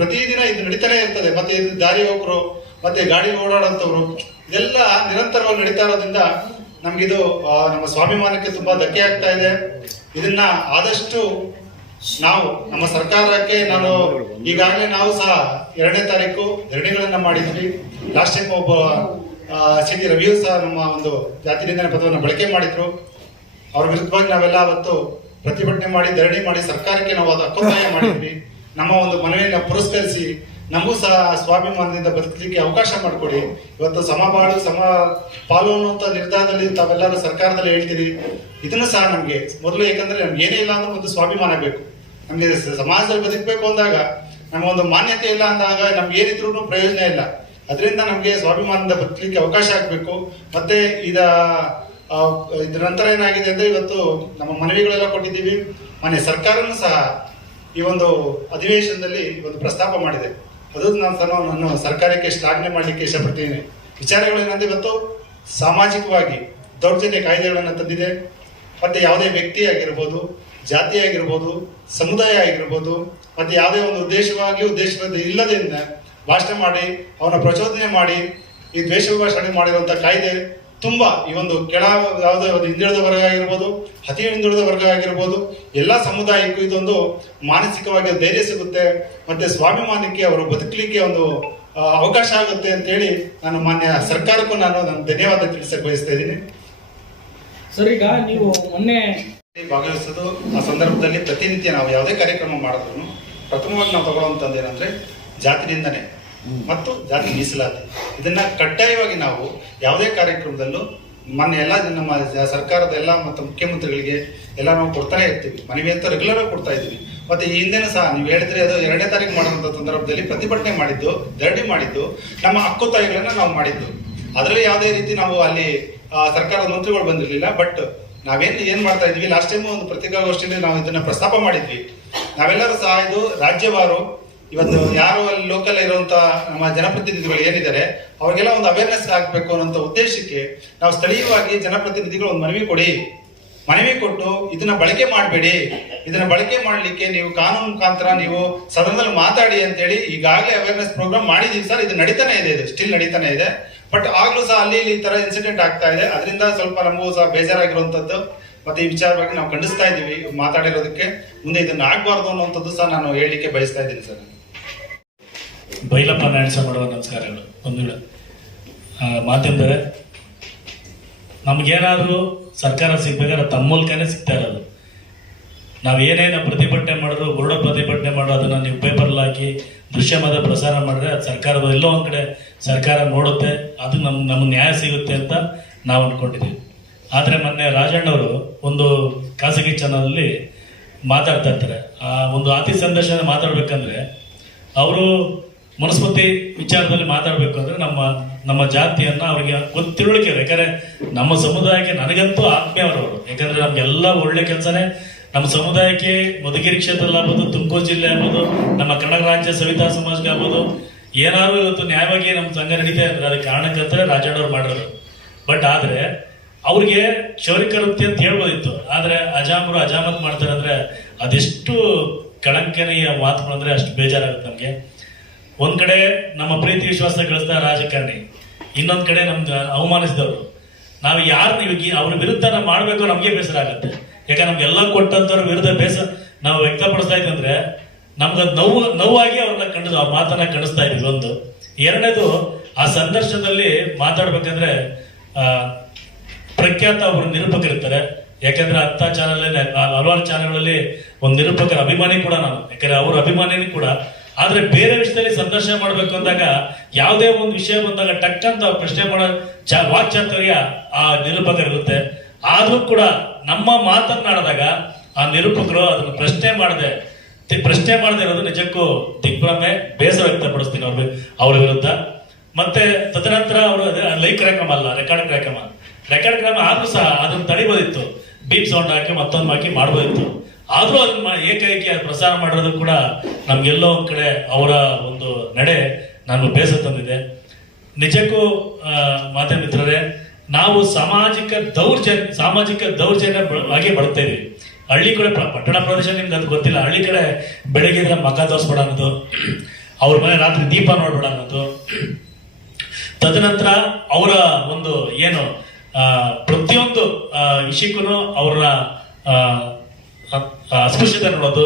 ಪ್ರತಿದಿನ ಇದು ನಡೀತಾನೆ ಇರ್ತದೆ. ಮತ್ತೆ ಇದು ದಾರಿ ಹೋಗರು, ಮತ್ತೆ ಗಾಡಿ ಓಡಾಡೋಂಥವ್ರು, ಇದೆಲ್ಲ ನಿರಂತರವಾಗಿ ನಡೀತಾ ಇರೋದ್ರಿಂದ ನಮ್ಗಿದು ನಮ್ಮ ಸ್ವಾಭಿಮಾನಕ್ಕೆ ತುಂಬಾ ಧಕ್ಕೆ ಆಗ್ತಾ ಇದೆ. ಇದನ್ನ ಆದಷ್ಟು ನಾವು ನಮ್ಮ ಸರ್ಕಾರಕ್ಕೆ, ನಾನು ಈಗಾಗಲೇ ನಾವು ಸಹ 2ನೇ ತಾರೀಕು ಧರಣಿಗಳನ್ನ ಮಾಡಿದ್ವಿ. ಲಾಸ್ಟ್ ಟೈಮ್ ಒಬ್ಬ ಸಿ.ಟಿ. ರವಿಯು ಸಹ ನಮ್ಮ ಒಂದು ಜಾತಿ ನಿಂದನೆ ಪದವನ್ನು ಬಳಕೆ ಮಾಡಿದ್ರು. ಅವ್ರ ವಿರುದ್ಧವಾಗಿ ನಾವೆಲ್ಲ ಅವತ್ತು ಪ್ರತಿಭಟನೆ ಮಾಡಿ, ಧರಣಿ ಮಾಡಿ, ಸರ್ಕಾರಕ್ಕೆ ನಾವು ಅದು ಹಕ್ಕೊತ್ತಾಯ ಮಾಡಿದ್ವಿ. ನಮ್ಮ ಒಂದು ಮನವಿಯನ್ನು ಪುರಸ್ಕರಿಸಿ ನಮಗೂ ಸಹ ಸ್ವಾಭಿಮಾನದಿಂದ ಬದುಕಲಿಕ್ಕೆ ಅವಕಾಶ ಮಾಡಿಕೊಡಿ. ಇವತ್ತು ಸಮಬಾಳು ಸಮ ಪಾಲು ಅನ್ನುವಂಥ ನಿರ್ಧಾರದಲ್ಲಿ ತಾವೆಲ್ಲರೂ ಸರ್ಕಾರದಲ್ಲಿ ಹೇಳ್ತೀರಿ. ಇದನ್ನು ಸಹ ನಮ್ಗೆ ಮೊದಲು, ಯಾಕಂದ್ರೆ ನಮ್ಗೆ ಏನೇ ಇಲ್ಲ ಅಂದ್ರೆ ಒಂದು ಸ್ವಾಭಿಮಾನ ಬೇಕು. ನಮ್ಗೆ ಸಮಾಜದಲ್ಲಿ ಬದುಕಬೇಕು ಅಂದಾಗ ನಮ್ಮ ಒಂದು ಮಾನ್ಯತೆ ಇಲ್ಲ ಅಂದಾಗ ನಮ್ಗೆ ಏನಿದ್ರು ಪ್ರಯೋಜನ ಇಲ್ಲ. ಅದರಿಂದ ನಮ್ಗೆ ಸ್ವಾಭಿಮಾನದಿಂದ ಬದುಕಲಿಕ್ಕೆ ಅವಕಾಶ ಆಗ್ಬೇಕು. ಮತ್ತೆ ಇದ್ರ ನಂತರ ಏನಾಗಿದೆ ಅಂದ್ರೆ, ಇವತ್ತು ನಮ್ಮ ಮನವಿಗಳೆಲ್ಲ ಕೊಟ್ಟಿದ್ದೀವಿ. ಮೊನ್ನೆ ಸರ್ಕಾರನೂ ಸಹ ಈ ಒಂದು ಅಧಿವೇಶನದಲ್ಲಿ ಒಂದು ಪ್ರಸ್ತಾಪ ಮಾಡಿದೆ. ಅದು ನಾನು ಸರ್ಕಾರಕ್ಕೆ ಶ್ಲಾಘನೆ ಮಾಡಲಿಕ್ಕೆ ಇಷ್ಟಪಡ್ತೀನಿ. ವಿಚಾರಗಳೇನಂದ್ರೆ, ಇವತ್ತು ಸಾಮಾಜಿಕವಾಗಿ ದೌರ್ಜನ್ಯ ಕಾಯ್ದೆಗಳನ್ನು ತಂದಿದೆ. ಮತ್ತೆ ಯಾವುದೇ ವ್ಯಕ್ತಿ ಆಗಿರ್ಬೋದು, ಜಾತಿ ಆಗಿರ್ಬೋದು, ಸಮುದಾಯ ಆಗಿರ್ಬೋದು, ಮತ್ತೆ ಯಾವುದೇ ಒಂದು ಉದ್ದೇಶವಾದ ಇಲ್ಲದಿಂದ ಭಾಷಣ ಮಾಡಿ, ಅವನ ಪ್ರಚೋದನೆ ಮಾಡಿ ಈ ದ್ವೇಷ ಭಾಷಣೆ ಮಾಡಿರುವಂತ ಕಾಯ್ದೆ ತುಂಬಾ ಈ ಒಂದು ಯಾವುದೇ ಒಂದು ಹಿಂದುಳಿದ ವರ್ಗ ಆಗಿರ್ಬೋದು, ಅತಿ ಹಿಂದುಳಿದ ವರ್ಗ ಆಗಿರ್ಬೋದು, ಎಲ್ಲ ಸಮುದಾಯಕ್ಕೂ ಇದೊಂದು ಮಾನಸಿಕವಾಗಿ ಧೈರ್ಯ ಸಿಗುತ್ತೆ. ಮತ್ತೆ ಸ್ವಾಭಿಮಾನಕ್ಕೆ ಅವರು ಬದುಕಲಿಕ್ಕೆ ಒಂದು ಅವಕಾಶ ಆಗುತ್ತೆ ಅಂತ ಹೇಳಿ ನಾನು ಮಾನ್ಯ ಸರ್ಕಾರಕ್ಕೂ ನಾನು ಧನ್ಯವಾದ ತಿಳಿಸಕ್ಕೆ ಬಯಸ್ತಾ ಇದ್ದೀನಿ. ಸರ್, ಈಗ ನೀವು ಮೊನ್ನೆ ಭಾಗವಹಿಸೋದು ಆ ಸಂದರ್ಭದಲ್ಲಿ ಪ್ರತಿನಿತ್ಯ ನಾವು ಯಾವುದೇ ಕಾರ್ಯಕ್ರಮ ಮಾಡಿದ್ರು ಪ್ರಥಮವಾಗಿ ನಾವು ತಗೊಳ್ಳುವಂಥದ್ದು ಏನಂದ್ರೆ ಜಾತಿ ನಿಂದನೆ ಮತ್ತು ಜಾತಿ ಮೀಸಲಾತಿ. ಇದನ್ನ ಕಡ್ಡಾಯವಾಗಿ ನಾವು ಯಾವುದೇ ಕಾರ್ಯಕ್ರಮದಲ್ಲೂ ಮೊನ್ನೆ ಎಲ್ಲ ನಮ್ಮ ಸರ್ಕಾರದ ಎಲ್ಲ ಮತ್ತು ಮುಖ್ಯಮಂತ್ರಿಗಳಿಗೆ ಎಲ್ಲ ನಾವು ಕೊಡ್ತಾನೆ ಇರ್ತೀವಿ. ಮನವಿ ಅಂತ ರೆಗ್ಯುಲರ್ ಆಗಿ ಕೊಡ್ತಾ ಇದ್ದೀವಿ. ಮತ್ತೆ ಈ ಹಿಂದೆನೂ ಸಹ ನೀವು ಹೇಳಿದ್ರೆ ಅದು 2ನೇ ತಾರೀಕು ಮಾಡುವಂತ ಸಂದರ್ಭದಲ್ಲಿ ಪ್ರತಿಭಟನೆ ಮಾಡಿದ್ದು, ಧರಣಿ ಮಾಡಿದ್ದು, ನಮ್ಮ ಹಕ್ಕುತ್ತಾಯಿಗಳನ್ನ ನಾವು ಮಾಡಿದ್ದು. ಅದರಲ್ಲಿ ಯಾವುದೇ ರೀತಿ ನಾವು ಅಲ್ಲಿ ಸರ್ಕಾರದ ಮಂತ್ರಿಗಳು ಬಂದಿರಲಿಲ್ಲ. ಬಟ್ ಏನ್ ಮಾಡ್ತಾ ಇದ್ವಿ, ಲಾಸ್ಟ್ ಟೈಮ್ ಒಂದು ಪತ್ರಿಕಾಗೋಷ್ಠಿಯಲ್ಲಿ ನಾವು ಇದನ್ನ ಪ್ರಸ್ತಾಪ ಮಾಡಿದ್ವಿ. ನಾವೆಲ್ಲರೂ ಸಹ ಇದು ರಾಜ್ಯವಾರು ಇವತ್ತು ಯಾರು ಅಲ್ಲಿ ಲೋಕಲ್ ಇರುವಂತ ನಮ್ಮ ಜನಪ್ರತಿನಿಧಿಗಳು ಏನಿದ್ದಾರೆ ಅವ್ರಿಗೆಲ್ಲ ಒಂದು ಅವೇರ್ನೆಸ್ ಆಗ್ಬೇಕು ಅನ್ನೋ ಉದ್ದೇಶಕ್ಕೆ ನಾವು ಸ್ಥಳೀಯವಾಗಿ ಜನಪ್ರತಿನಿಧಿಗಳು ಒಂದು ಮನವಿ ಕೊಟ್ಟು ಇದನ್ನ ಬಳಕೆ ಮಾಡಬೇಡಿ, ಇದನ್ನ ಬಳಕೆ ಮಾಡ್ಲಿಕ್ಕೆ ನೀವು ಕಾನೂನು ಮುಖಾಂತರ ನೀವು ಸದನದಲ್ಲಿ ಮಾತಾಡಿ ಅಂತೇಳಿ ಈಗಾಗಲೇ ಅವೇರ್ನೆಸ್ ಪ್ರೋಗ್ರಾಮ್ ಮಾಡಿದೀವಿ ಸರ್. ಇದು ನಡೀತಾನೆ ಇದೆ, ಇದು ಸ್ಟಿಲ್ ನಡೀತಾನೆ ಇದೆ. ಬಟ್ ಆಗ್ಲೂ ಸಹ ಅಲ್ಲಿ ಇಲ್ಲಿ ಈ ತರ ಇನ್ಸಿಡೆಂಟ್ ಆಗ್ತಾ ಇದೆ. ಅದರಿಂದ ಸ್ವಲ್ಪ ನಮಗೂ ಸಹ ಬೇಜಾರಾಗಿರುವಂತದ್ದು. ಮತ್ತೆ ಈ ವಿಚಾರವಾಗಿ ನಾವು ಖಂಡಿಸ್ತಾ ಇದ್ದೀವಿ ಮಾತಾಡಿರೋದಕ್ಕೆ. ಮುಂದೆ ಇದನ್ನ ಆಗ್ಬಾರ್ದು ಅನ್ನುವಂಥದ್ದು ಸಹ ನಾನು ಹೇಳಲಿಕ್ಕೆ ಬಯಸ್ತಾ ಇದ್ದೀನಿ ಸರ್. ಬೈಲಪ್ಪ ನಾಯಣಸ ಮಾಡುವ ನಮಸ್ಕಾರಗಳು. ಒಂದು ಮಾಧ್ಯಮದವರೇ, ನಮ್ಗೇನಾದ್ರೂ ಸರ್ಕಾರ ಸಿಗ್ಬೇಕಾದ್ರೆ ತಮ್ಮ ಮೂಲಕನೇ ಸಿಗ್ತಾ ಇರೋದು. ನಾವು ಏನೇನು ಪ್ರತಿಭಟನೆ ಮಾಡಿದ್ರು, ಹೊರಡೋ ಪ್ರತಿಭಟನೆ ಮಾಡೋ ಅದನ್ನ ನೀವು ಪೇಪರ್ಲ್ಲಿ ಹಾಕಿ ದೃಶ್ಯಮಾದ ಪ್ರಸಾರ ಮಾಡಿದ್ರೆ ಅದು ಸರ್ಕಾರದ ಎಲ್ಲೋ ಒಂದ್ ಕಡೆ ಸರ್ಕಾರ ನೋಡುತ್ತೆ, ಅದು ನಮ್ಗೆ ನ್ಯಾಯ ಸಿಗುತ್ತೆ ಅಂತ ನಾವು ಅನ್ಕೊಂಡಿದ್ದೀವಿ. ಆದರೆ ಮೊನ್ನೆ ರಾಜಣ್ಣವರು ಒಂದು ಖಾಸಗಿ ಚಾನಲಲ್ಲಿ ಮಾತಾಡ್ತಾ ಇರ್ತಾರೆ. ಆ ಒಂದು ಅತಿ ಸಂದರ್ಶನ ಮಾತಾಡ್ಬೇಕಂದ್ರೆ ಅವರು ಮನುಸ್ಮೃತಿ ವಿಚಾರದಲ್ಲಿ ಮಾತಾಡ್ಬೇಕು ಅಂದ್ರೆ ನಮ್ಮ ಜಾತಿಯನ್ನ ಅವ್ರಿಗೆ ಗೊತ್ತಿರಲಿಕ್ಕೆ, ಯಾಕಂದ್ರೆ ನಮ್ಮ ಸಮುದಾಯಕ್ಕೆ ನನಗಂತೂ ಆತ್ಮೀಯವರು. ಯಾಕಂದ್ರೆ ನಮ್ಗೆಲ್ಲ ಒಳ್ಳೆ ಕೆಲಸನೇ ನಮ್ಮ ಸಮುದಾಯಕ್ಕೆ. ಮಧುಗಿರಿ ಕ್ಷೇತ್ರದಲ್ಲಿ ಆಗ್ಬೋದು, ತುಮಕೂರು ಜಿಲ್ಲೆ ಆಗ್ಬೋದು, ನಮ್ಮ ಕನ್ನಡ ರಾಜ್ಯ ಸವಿತಾ ಸಮಾಜಕ್ಕೆ ಆಗ್ಬೋದು, ಏನಾದ್ರು ಇವತ್ತು ನ್ಯಾಯವಾಗಿ ನಮ್ಮ ಸಂಘ ನಡೀತಾ ಇದ್ರೆ ಅದಕ್ಕೆ ಕಾರಣಕ್ಕಂತ ರಾಜಣ್ಣವ್ರು ಮಾಡಿರೋದು. ಬಟ್ ಆದ್ರೆ ಅವ್ರಿಗೆ ಕ್ಷೌರಿಕ ವೃತ್ತಿ ಅಂತ ಹೇಳ್ಬೋದಿತ್ತು. ಆದ್ರೆ ಅಜಾಮತ್ ಮಾಡ್ತಾರೆ ಅಂದ್ರೆ ಅದೆಷ್ಟು ಕಳಂಕನೀಯ ಮಾತುಗಳು ಅಂದ್ರೆ ಅಷ್ಟು ಬೇಜಾರಾಗುತ್ತೆ ನಮ್ಗೆ. ಒಂದ್ ಕಡೆ ನಮ್ಮ ಪ್ರೀತಿ ವಿಶ್ವಾಸ ಗಳಿಸಿದ ರಾಜಕಾರಣಿ, ಇನ್ನೊಂದ್ ಕಡೆ ನಮ್ಗೆ ಅವಮಾನಿಸಿದವರು. ನಾವು ಯಾರು ಅವ್ರ ವಿರುದ್ಧ ನಾವು ಮಾಡ್ಬೇಕು ನಮ್ಗೆ ಬೇಸರ ಆಗುತ್ತೆ. ಯಾಕಂದ್ರೆ ನಮ್ಗೆಲ್ಲ ಕೊಟ್ಟಂತವ್ರ ವಿರುದ್ಧ ಬೇಸರ ನಾವು ವ್ಯಕ್ತಪಡಿಸ್ತಾ ಇದ್ವಿ ಅಂದ್ರೆ ನಮ್ಗೆ ನೋವಾಗಿ ಅವ್ರನ್ನ ಆ ಮಾತನ್ನ ಖಂಡಿಸ್ತಾ ಇದ್ವಿ. ಒಂದು ಎರಡನೇದು, ಆ ಸಂದರ್ಶನದಲ್ಲಿ ಮಾತಾಡ್ಬೇಕಂದ್ರೆ ಪ್ರಖ್ಯಾತ ಒಬ್ರು ನಿರೂಪಕರಿರ್ತಾರೆ. ಯಾಕಂದ್ರೆ ಹತ್ತ ಚಾನಲ್ ಹಲವಾರು ಚಾನಲ್ಗಳಲ್ಲಿ ಒಂದು ನಿರೂಪಕರ ಅಭಿಮಾನಿ ಕೂಡ ನಾನು, ಯಾಕಂದ್ರೆ ಅವ್ರ ಅಭಿಮಾನಿನೂ ಕೂಡ. ಆದ್ರೆ ಬೇರೆ ವಿಷಯದಲ್ಲಿ ಸಂದರ್ಶನ ಮಾಡ್ಬೇಕು ಅಂದಾಗ ಯಾವುದೇ ಒಂದು ವಿಷಯ ಬಂದಾಗ ಟಕ್ ಅಂತ ಪ್ರಶ್ನೆ ಮಾಡೋ ವಾಕ್ಚಾತುರ್ಯ ಆ ನಿರೂಪಕರಿರುತ್ತೆ. ಆದ್ರೂ ಕೂಡ ನಮ್ಮ ಮಾತನ್ನಾಡಿದಾಗ ಆ ನಿರೂಪಕರು ಅದನ್ನು ಪ್ರಶ್ನೆ ಮಾಡದೆ ಇರೋದು ನಿಜಕ್ಕೂ ದಿಗ್ಭ್ರಮೆ, ಬೇಸರ ವ್ಯಕ್ತಪಡಿಸ್ತೀನಿ ಅವ್ರ ವಿರುದ್ಧ. ಮತ್ತೆ ತದನಂತರ ಅವರು ಲೈವ್ ಕಾರ್ಯಕ್ರಮ ಅಲ್ಲ, ರೆಕಾರ್ಡ್ ಕಾರ್ಯಕ್ರಮ ಆದ್ರೂ ಸಹ ಅದನ್ನ ತಡಿಬೋದಿತ್ತು. ಬೀಪ್ ಸೌಂಡ್ ಹಾಕಿ ಮತ್ತೊಂದು ಹಾಕಿ ಮಾಡ್ಬೋದಿತ್ತು. ಆದ್ರೂ ಅದನ್ನ ಏಕೈಕಿ ಪ್ರಸಾರ ಮಾಡೋದು ಕೂಡ ನಮ್ಗೆಲ್ಲೋ ಒಂದ್ ಕಡೆ ಅವರ ಒಂದು ನಡೆ ನಾನು ಬೇಸರ ತಂದಿದೆ. ನಿಜಕ್ಕೂ ಮಾಧ್ಯಮ ಮಿತ್ರರೇ, ನಾವು ಸಾಮಾಜಿಕ ದೌರ್ಜನ್ಯ ಆಗಿ ಬರ್ತಾ ಇದೀವಿ. ಹಳ್ಳಿ ಕಡೆ, ಪಟ್ಟಣ ಪ್ರದೇಶ ನಿಮ್ಗೆ ಅದು ಗೊತ್ತಿಲ್ಲ. ಹಳ್ಳಿ ಕಡೆ ಬೆಳಗ್ಗೆ ಮಖ ತೋರಿಸ್ಬೇಡ ಅನ್ನೋದು, ಅವ್ರ ಮನೆ ರಾತ್ರಿ ದೀಪ ನೋಡ್ಬೇಡ ಅನ್ನೋದು, ತದನಂತರ ಅವರ ಒಂದು ಏನು ಪ್ರತಿಯೊಂದು ವಿಷಯಕ್ಕೂ ಅವ್ರ ಅಸ್ಪೃಶ್ಯತೆ ನೋಡೋದು,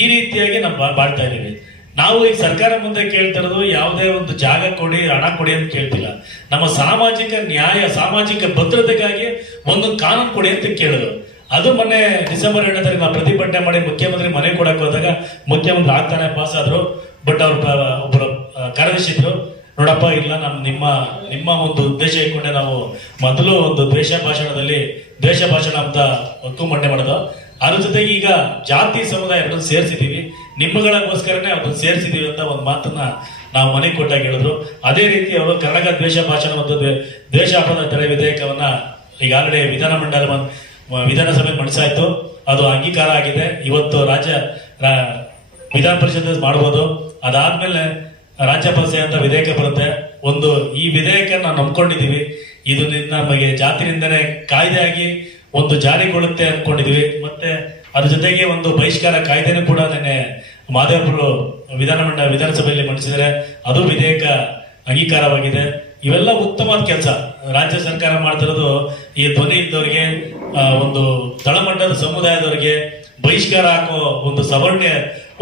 ಈ ರೀತಿಯಾಗಿ ನಾವು ಬಾಳ್ತಾ ಇದೀವಿ. ನಾವು ಈ ಸರ್ಕಾರ ಮುಂದೆ ಕೇಳ್ತಿರೋದು ಯಾವುದೇ ಒಂದು ಜಾಗ ಕೊಡಿ, ಹಣ ಕೊಡಿ ಅಂತ ಕೇಳ್ತಿಲ್ಲ. ನಮ್ಮ ಸಾಮಾಜಿಕ ನ್ಯಾಯ, ಸಾಮಾಜಿಕ ಭದ್ರತೆಗಾಗಿ ಒಂದು ಕಾನೂನು ಕೊಡಿ ಅಂತ ಕೇಳಿದ್ರು. ಅದು ಮೊನ್ನೆ ಡಿಸೆಂಬರ್ 2ನೇ ತಾರೀಕು ನಾವು ಪ್ರತಿಭಟನೆ ಮಾಡಿ ಮುಖ್ಯಮಂತ್ರಿ ಮನೆ ಕೊಡಕ್ಕೆ ಹೋದಾಗ ಮುಖ್ಯಮಂತ್ರಿ ಆಗ್ತಾನೆ ಪಾಸ್ ಆದ್ರು. ಬಟ್ ಅವ್ರ ಒಬ್ಬರು ಕಾರ್ಯದರ್ಶಿ ಇದ್ರು, ನೋಡಪ್ಪ ಇಲ್ಲ ನಿಮ್ಮ ಒಂದು ಉದ್ದೇಶ ಇಟ್ಕೊಂಡೆ ನಾವು ಮೊದಲು ಒಂದು ದ್ವೇಷ ಭಾಷಣ ಅಂತ ಒತ್ತು ಮಂಡನೆ ಮಾಡೋದು. ಅದ್ರ ಜೊತೆಗೆ ಈಗ ಜಾತಿ ಸಮುದಾಯ ಎರಡನ್ನು ಸೇರಿಸಿದೀವಿ, ನಿಮ್ಮಗಳಿಗೋಸ್ಕರನೇ ಅದನ್ನು ಸೇರಿಸಿದೀವಿ ಅಂತ ಒಂದು ಮಾತನ್ನ ನಾವು ಮನೆಗೆ ಕೊಟ್ಟಾಗ ಹೇಳಿದ್ರು. ಅದೇ ರೀತಿ ಅವರು ಕರ್ನಾಟಕ ದ್ವೇಷ ಭಾಷಣ ಮತ್ತು ದ್ವೇಷ ಅಪರಾಧ ತಡೆ ವಿಧೇಯಕವನ್ನ ಈಗ ಆಲ್ರೆಡಿ ವಿಧಾನಸಭೆ ಮಂಡಿಸಾಯ್ತು. ಅದು ಅಂಗೀಕಾರ ಆಗಿದೆ. ಇವತ್ತು ವಿಧಾನ ಪರಿಷತ್ ಮಾಡಬಹುದು. ಅದಾದ್ಮೇಲೆ ರಾಜ್ಯಪಾಲ ಅಂತ ವಿಧೇಯಕ ಬರುತ್ತೆ. ಈ ವಿಧೇಯಕ ನಾವು ನಂಬ್ಕೊಂಡಿದೀವಿ. ಇದು ನಮಗೆ ಜಾತಿನಿಂದನೇ ಕಾಯ್ದೆಯಾಗಿ ಒಂದು ಜಾರಿಗೊಳ್ಳುತ್ತೆ ಅನ್ಕೊಂಡಿದೀವಿ. ಮತ್ತೆ ಅದ್ರ ಜೊತೆಗೆ ಒಂದು ಬಹಿಷ್ಕಾರ ಕಾಯ್ದೆನೂ ಕೂಡ ನಿನ್ನೆ ಮಾದೇವಪುರ ವಿಧಾನಸಭೆಯಲ್ಲಿ ಮಂಡಿಸಿದರೆ ಅದು ವಿಧೇಯಕ ಅಂಗೀಕಾರವಾಗಿದೆ. ಇವೆಲ್ಲ ಉತ್ತಮವಾದ ಕೆಲಸ ರಾಜ್ಯ ಸರ್ಕಾರ ಮಾಡ್ತಿರೋದು. ಈ ಧ್ವನಿ ಇದ್ದವರಿಗೆ, ಒಂದು ತಳಮಟ್ಟದ ಸಮುದಾಯದವರಿಗೆ ಬಹಿಷ್ಕಾರ ಹಾಕೋ ಒಂದು ಸವರ್ಣ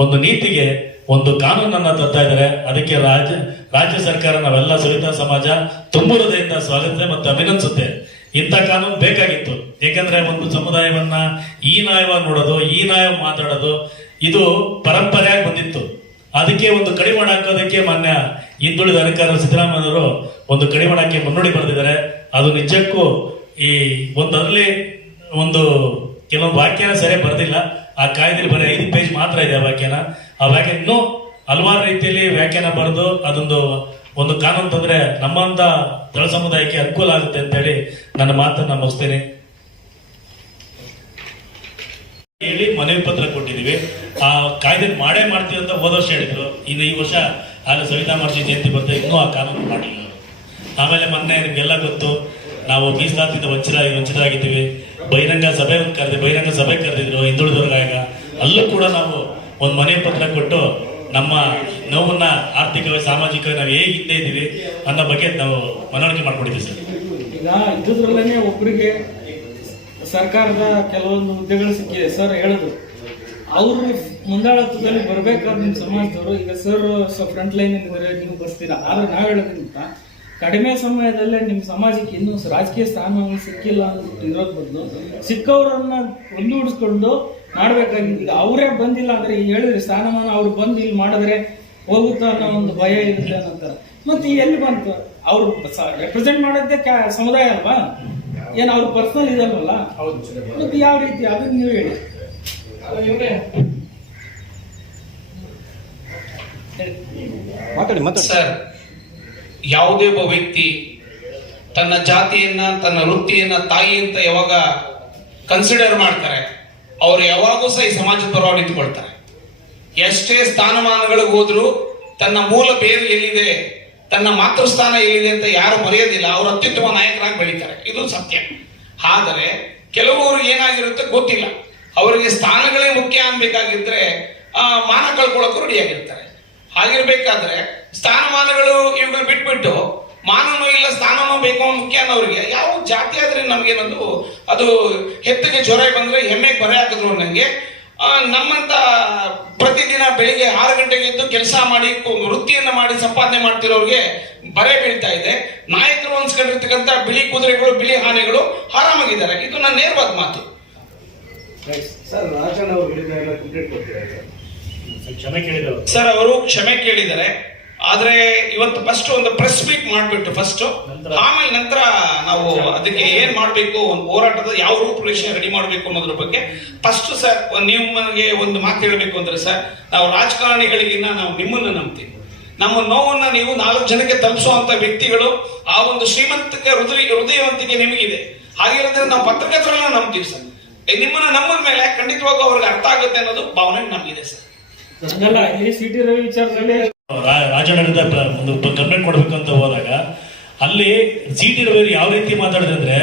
ಒಂದು ನೀತಿಗೆ ಒಂದು ಕಾನೂನನ್ನ ತರ್ತಾ ಇದ್ದಾರೆ. ಅದಕ್ಕೆ ರಾಜ್ಯ ಸರ್ಕಾರ ನಾವೆಲ್ಲ ಸವಿತಾ ಸಮಾಜ ತುಂಬ ಹೃದಯದಿಂದ ಸ್ವಾಗತ ಮತ್ತು ಅಭಿನಂದಿಸುತ್ತೆ. ಇಂಥ ಕಾನೂನು ಬೇಕಾಗಿತ್ತು. ಯಾಕಂದ್ರೆ ಒಂದು ಸಮುದಾಯವನ್ನ ಹೀನಾಯವಾಗಿ ನೋಡೋದು, ಹೀನಾಯ ಮಾತಾಡೋದು ಇದು ಪರಂಪರೆಯಾಗಿ ಬಂದಿತ್ತು. ಅದಕ್ಕೆ ಒಂದು ಕಡಿವಾಣ ಹಾಕೋದಕ್ಕೆ ಮಾನ್ಯ ಹಿಂದುಳಿದ ಅಧಿಕಾರ ಸಿದ್ದರಾಮಯ್ಯವರು ಒಂದು ಕಡಿವಾಣಕ್ಕೆ ಮುನ್ನುಡಿ ಬರೆದಿದ್ದಾರೆ. ಅದು ನಿಜಕ್ಕೂ ಈ ಅದರಲ್ಲಿ ಒಂದು ಕೆಲವೊಂದು ವಾಕ್ಯನ ಸರಿ ಬರೆದಿಲ್ಲ. ಆ ಕಾಯ್ದೆಯಲ್ಲಿ ಬರೀ 5 ಪೇಜ್ ಮಾತ್ರ ಇದೆ ಆ ವ್ಯಾಖ್ಯಾನ. ಆ ವ್ಯಾಖ್ಯಾನ ಇನ್ನೂ ಹಲವಾರು ರೀತಿಯಲ್ಲಿ ವ್ಯಾಖ್ಯಾನ ಬರೆದು ಒಂದು ಕಾನೂನು ತಂದ್ರೆ ನಮ್ಮಂತ ದಳ ಸಮುದಾಯಕ್ಕೆ ಅನುಕೂಲ ಆಗುತ್ತೆ ಅಂತ ಹೇಳಿ ನನ್ನ ಮಾತನ್ನ ಮುಗಿಸ್ತೇನೆ. ಹೇಳಿ ಮನವಿ ಪತ್ರ ಕೊಟ್ಟಿದೀವಿ. ಆ ಕಾಯ್ದೆ ಮಾಡೇ ಮಾಡ್ತೀವಿ ಅಂತ ಹೋದ ವರ್ಷ ಹೇಳಿದ್ರು. ಇನ್ನು ಈ ವರ್ಷ ಅಲ್ಲಿ ಸವಿತಾ ಮಹರ್ಷಿ ಜಯಂತಿ ಬರ್ತಾ ಇನ್ನೂ ಆ ಕಾನೂನು ಮಾಡಿಲ್ಲ. ಆಮೇಲೆ ಮೊನ್ನೆ ನಿಮ್ಗೆಲ್ಲ ಗೊತ್ತು, ನಾವು ಮೀಸಲಾತಿಯಿಂದ ವಂಚಿತರಾಗಿದ್ದೀವಿ. ಬಹಿರಂಗ ಸಭೆ ಕರೆದಿದ್ರು ಹಿಂದುಳಿದವರ್ಗ. ಅಲ್ಲೂ ಕೂಡ ನಾವು ಒಂದು ಮನವಿ ಪತ್ರ ಕೊಟ್ಟು ನಮ್ಮ ನೋವನ್ನ ಆರ್ಥಿಕವಾಗಿ ಸಾಮಾಜಿಕವಾಗಿ ನಾವು ಹೇಗೆ ಹಿಂದೆ ಇದ್ದೀವಿ ಅನ್ನೋ ಬಗ್ಗೆ ನಾವು ಮನವರಿಕೆ ಮಾಡ್ಕೊಂಡಿದ್ದೀವಿ ಸರ್. ಈಗ ಇದ್ರಲ್ಲೇ ಒಬ್ಬರಿಗೆ ಸರ್ಕಾರದ ಕೆಲವೊಂದು ಹುದ್ದೆಗಳು ಸಿಕ್ಕಿದೆ ಸರ್ ಹೇಳಿದ್ರು. ಅವರು ಮುಂದಾಳತ್ವದಲ್ಲಿ ಬರ್ಬೇಕಾದ್ರೆ ನಿಮ್ಮ ಸಮಾಜದವರು, ಈಗ ಸರ್ ಫ್ರಂಟ್ ಲೈನ್ ಇದ್ದಾರೆ, ನೀವು ಬರ್ತೀರಾ. ಆದ್ರೆ ನಾವು ಹೇಳೋದ್ರಿಂದ ಕಡಿಮೆ ಸಮಯದಲ್ಲೇ ನಿಮ್ಮ ಸಮಾಜಕ್ಕೆ ಇನ್ನೂ ರಾಜಕೀಯ ಸ್ಥಾನಮಾನ ಸಿಕ್ಕಿಲ್ಲ ಅಂತ ಇರೋದ್ ಬದಲು ಸಿಕ್ಕವರನ್ನ ಒಂದುಗೂಡಿಸ್ಕೊಂಡು ಮಾಡ್ಬೇಕಾಗಿತ್ತು. ಈಗ ಅವರೇ ಬಂದಿಲ್ಲ ಅಂದ್ರೆ ಈಗ ಹೇಳಿದ್ರೆ ಸ್ಥಾನಮಾನ ಅವ್ರು ಬಂದು ಇಲ್ಲಿ ಮಾಡಿದ್ರೆ ಹೋಗುತ್ತಾ ಅನ್ನೋ ಒಂದು ಭಯ ಇರುತ್ತೆ ಅಂತಾರೆ. ಮತ್ತೆ ಈಗ ಎಲ್ಲಿ ಬಂತು? ಅವ್ರು ರೆಪ್ರೆಸೆಂಟ್ ಮಾಡೋದೇ ಸಮುದಾಯ ಅಲ್ವಾ, ಏನ್ ಅವ್ರ ಪರ್ಸನಲ್ ಇದಲ್ವಲ್ಲ. ಮತ್ತೆ ಯಾವ ರೀತಿ ಅದನ್ನ ನೀವು ಹೇಳಿ. ಸರ್, ಯಾವುದೇ ಒಬ್ಬ ವ್ಯಕ್ತಿ ತನ್ನ ಜಾತಿಯನ್ನ ತನ್ನ ವೃತ್ತಿಯನ್ನ ತಾಯಿ ಅಂತ ಯಾವಾಗ ಕನ್ಸಿಡರ್ ಮಾಡ್ತಾರೆ, ಅವ್ರು ಯಾವಾಗೂ ಸಹ ಈ ಸಮಾಜದ ಪರವಾಗಿ ನಿಂತ್ಕೊಳ್ತಾರೆ. ಎಷ್ಟೇ ಸ್ಥಾನಮಾನಗಳಿಗೆ ಹೋದ್ರು ತನ್ನ ಮೂಲ ಬೇರು ಎಲ್ಲಿದೆ, ತನ್ನ ಮಾತೃಸ್ಥಾನ ಎಲ್ಲಿದೆ ಅಂತ ಯಾರು ಮರೆಯೋದಿಲ್ಲ. ಅವರು ಅತ್ಯುತ್ತಮ ನಾಯಕರಾಗಿ ಬೆಳೀತಾರೆ, ಇದು ಸತ್ಯ. ಆದರೆ ಕೆಲವರು ಏನಾಗಿರುತ್ತೆ ಗೊತ್ತಿಲ್ಲ, ಅವರಿಗೆ ಸ್ಥಾನಗಳೇ ಮುಖ್ಯ ಅನ್ಬೇಕಾಗಿದ್ರೆ ಮಾನ ಕಳ್ಕೊಳ್ಳೋಕೆ ರೆಡಿಯಾಗಿರ್ತಾರೆ. ಹಾಗಿರ್ಬೇಕಾದ್ರೆ ಸ್ಥಾನಮಾನಗಳು ಇವುಗಳು ಬಿಟ್ಬಿಟ್ಟು ಮಾನನೂ ಇಲ್ಲ ಸ್ಥಾನನೂ ಬೇಕು ಮುಖ್ಯ ಅನ್ನೋರಿಗೆ ಯಾವ ಜಾತಿ ಆದ್ರೆ ನಮ್ಗೇನದು ಅದು ಹೆತ್ತಿಗೆ ಜ್ವರ ಬಂದ್ರೆ ಹೆಮ್ಮೆಗೆ ಬರೆ ಹಾಕಿದ್ರು ನಂಗೆ. ನಮ್ಮಂತ ಪ್ರತಿದಿನ ಬೆಳಿಗ್ಗೆ 6 ಗಂಟೆಗೆ ಎದ್ದು ಕೆಲಸ ಮಾಡಿ ವೃತ್ತಿಯನ್ನ ಮಾಡಿ ಸಂಪಾದನೆ ಮಾಡ್ತಿರೋರಿಗೆ ಬರೆ ಬೀಳ್ತಾ ಇದೆ. ನಾಯಕರು ಅನ್ಸ್ಕೊಂಡಿರ್ತಕ್ಕಂಥ ಬಿಳಿ ಕುದುರೆಗಳು ಬಿಳಿ ಆನೆಗಳು ಆರಾಮಾಗಿದ್ದಾರೆ. ಇದು ನನ್ನ ನೇರವಾದ ಮಾತು. ಸರ್, ಅವರು ಕ್ಷಮೆ ಕೇಳಿದ್ದಾರೆ. ಆದ್ರೆ ಇವತ್ತು ಫಸ್ಟ್ ಒಂದು ಪ್ರೆಸ್ ಮೀಟ್ ಮಾಡ್ಬಿಟ್ಟು ಫಸ್ಟ್ ಆಮೇಲೆ ನಂತರ ನಾವು ಅದಕ್ಕೆ ಏನ್ ಮಾಡ್ಬೇಕು, ಒಂದು ಹೋರಾಟದ ಯಾವ ರೂಪುರೇಷೆ ರೆಡಿ ಮಾಡ್ಬೇಕು ಅನ್ನೋದ್ರ ಬಗ್ಗೆ ಫಸ್ಟ್ ಸರ್ ನೀವು ನನಗೆ ಒಂದು ಮಾತು ಹೇಳ್ಬೇಕು ಅಂದ್ರೆ ಸರ್, ನಾವು ರಾಜಕಾರಣಿಗಳಿಗಿನ್ನ ನಾವು ನಿಮ್ಮನ್ನ ನಂಬ್ತೀವಿ. ನಮ್ಮ ನೋವನ್ನ ನೀವು 4 ಜನಕ್ಕೆ ತಲುಪಿಸುವಂತ ವ್ಯಕ್ತಿಗಳು, ಆ ಒಂದು ಶ್ರೀಮಂತಿಕೆ ಹೃದಯವಂತಿಕೆ ನಿಮಗಿದೆ. ಹಾಗಿರೋದ್ರೆ ನಾವು ಪತ್ರಕರ್ತರನ್ನ ನಂಬ್ತೀವಿ ಸರ್. ನಿಮ್ಮನ್ನ ನಂಬದ ಮೇಲೆ ಖಂಡಿತವಾಗೂ ಅವ್ರಿಗೆ ಅರ್ಥ ಆಗುತ್ತೆ ಅನ್ನೋದು ಭಾವನೆ ನಮಗಿದೆ ಸರ್. ಸಿಟಿ ರವಿ ವಿಚಾರದಲ್ಲಿ ರಾಜಾಡಳಿತ ಒಂದು ಕಂಪ್ಲೇಂಟ್ ಕೊಡ್ಬೇಕು ಅಂತ ಹೋದಾಗ ಅಲ್ಲಿ ಸಿಟಿ ರವಿ ಯಾವ ರೀತಿ ಮಾತಾಡಿದ್ರೆ,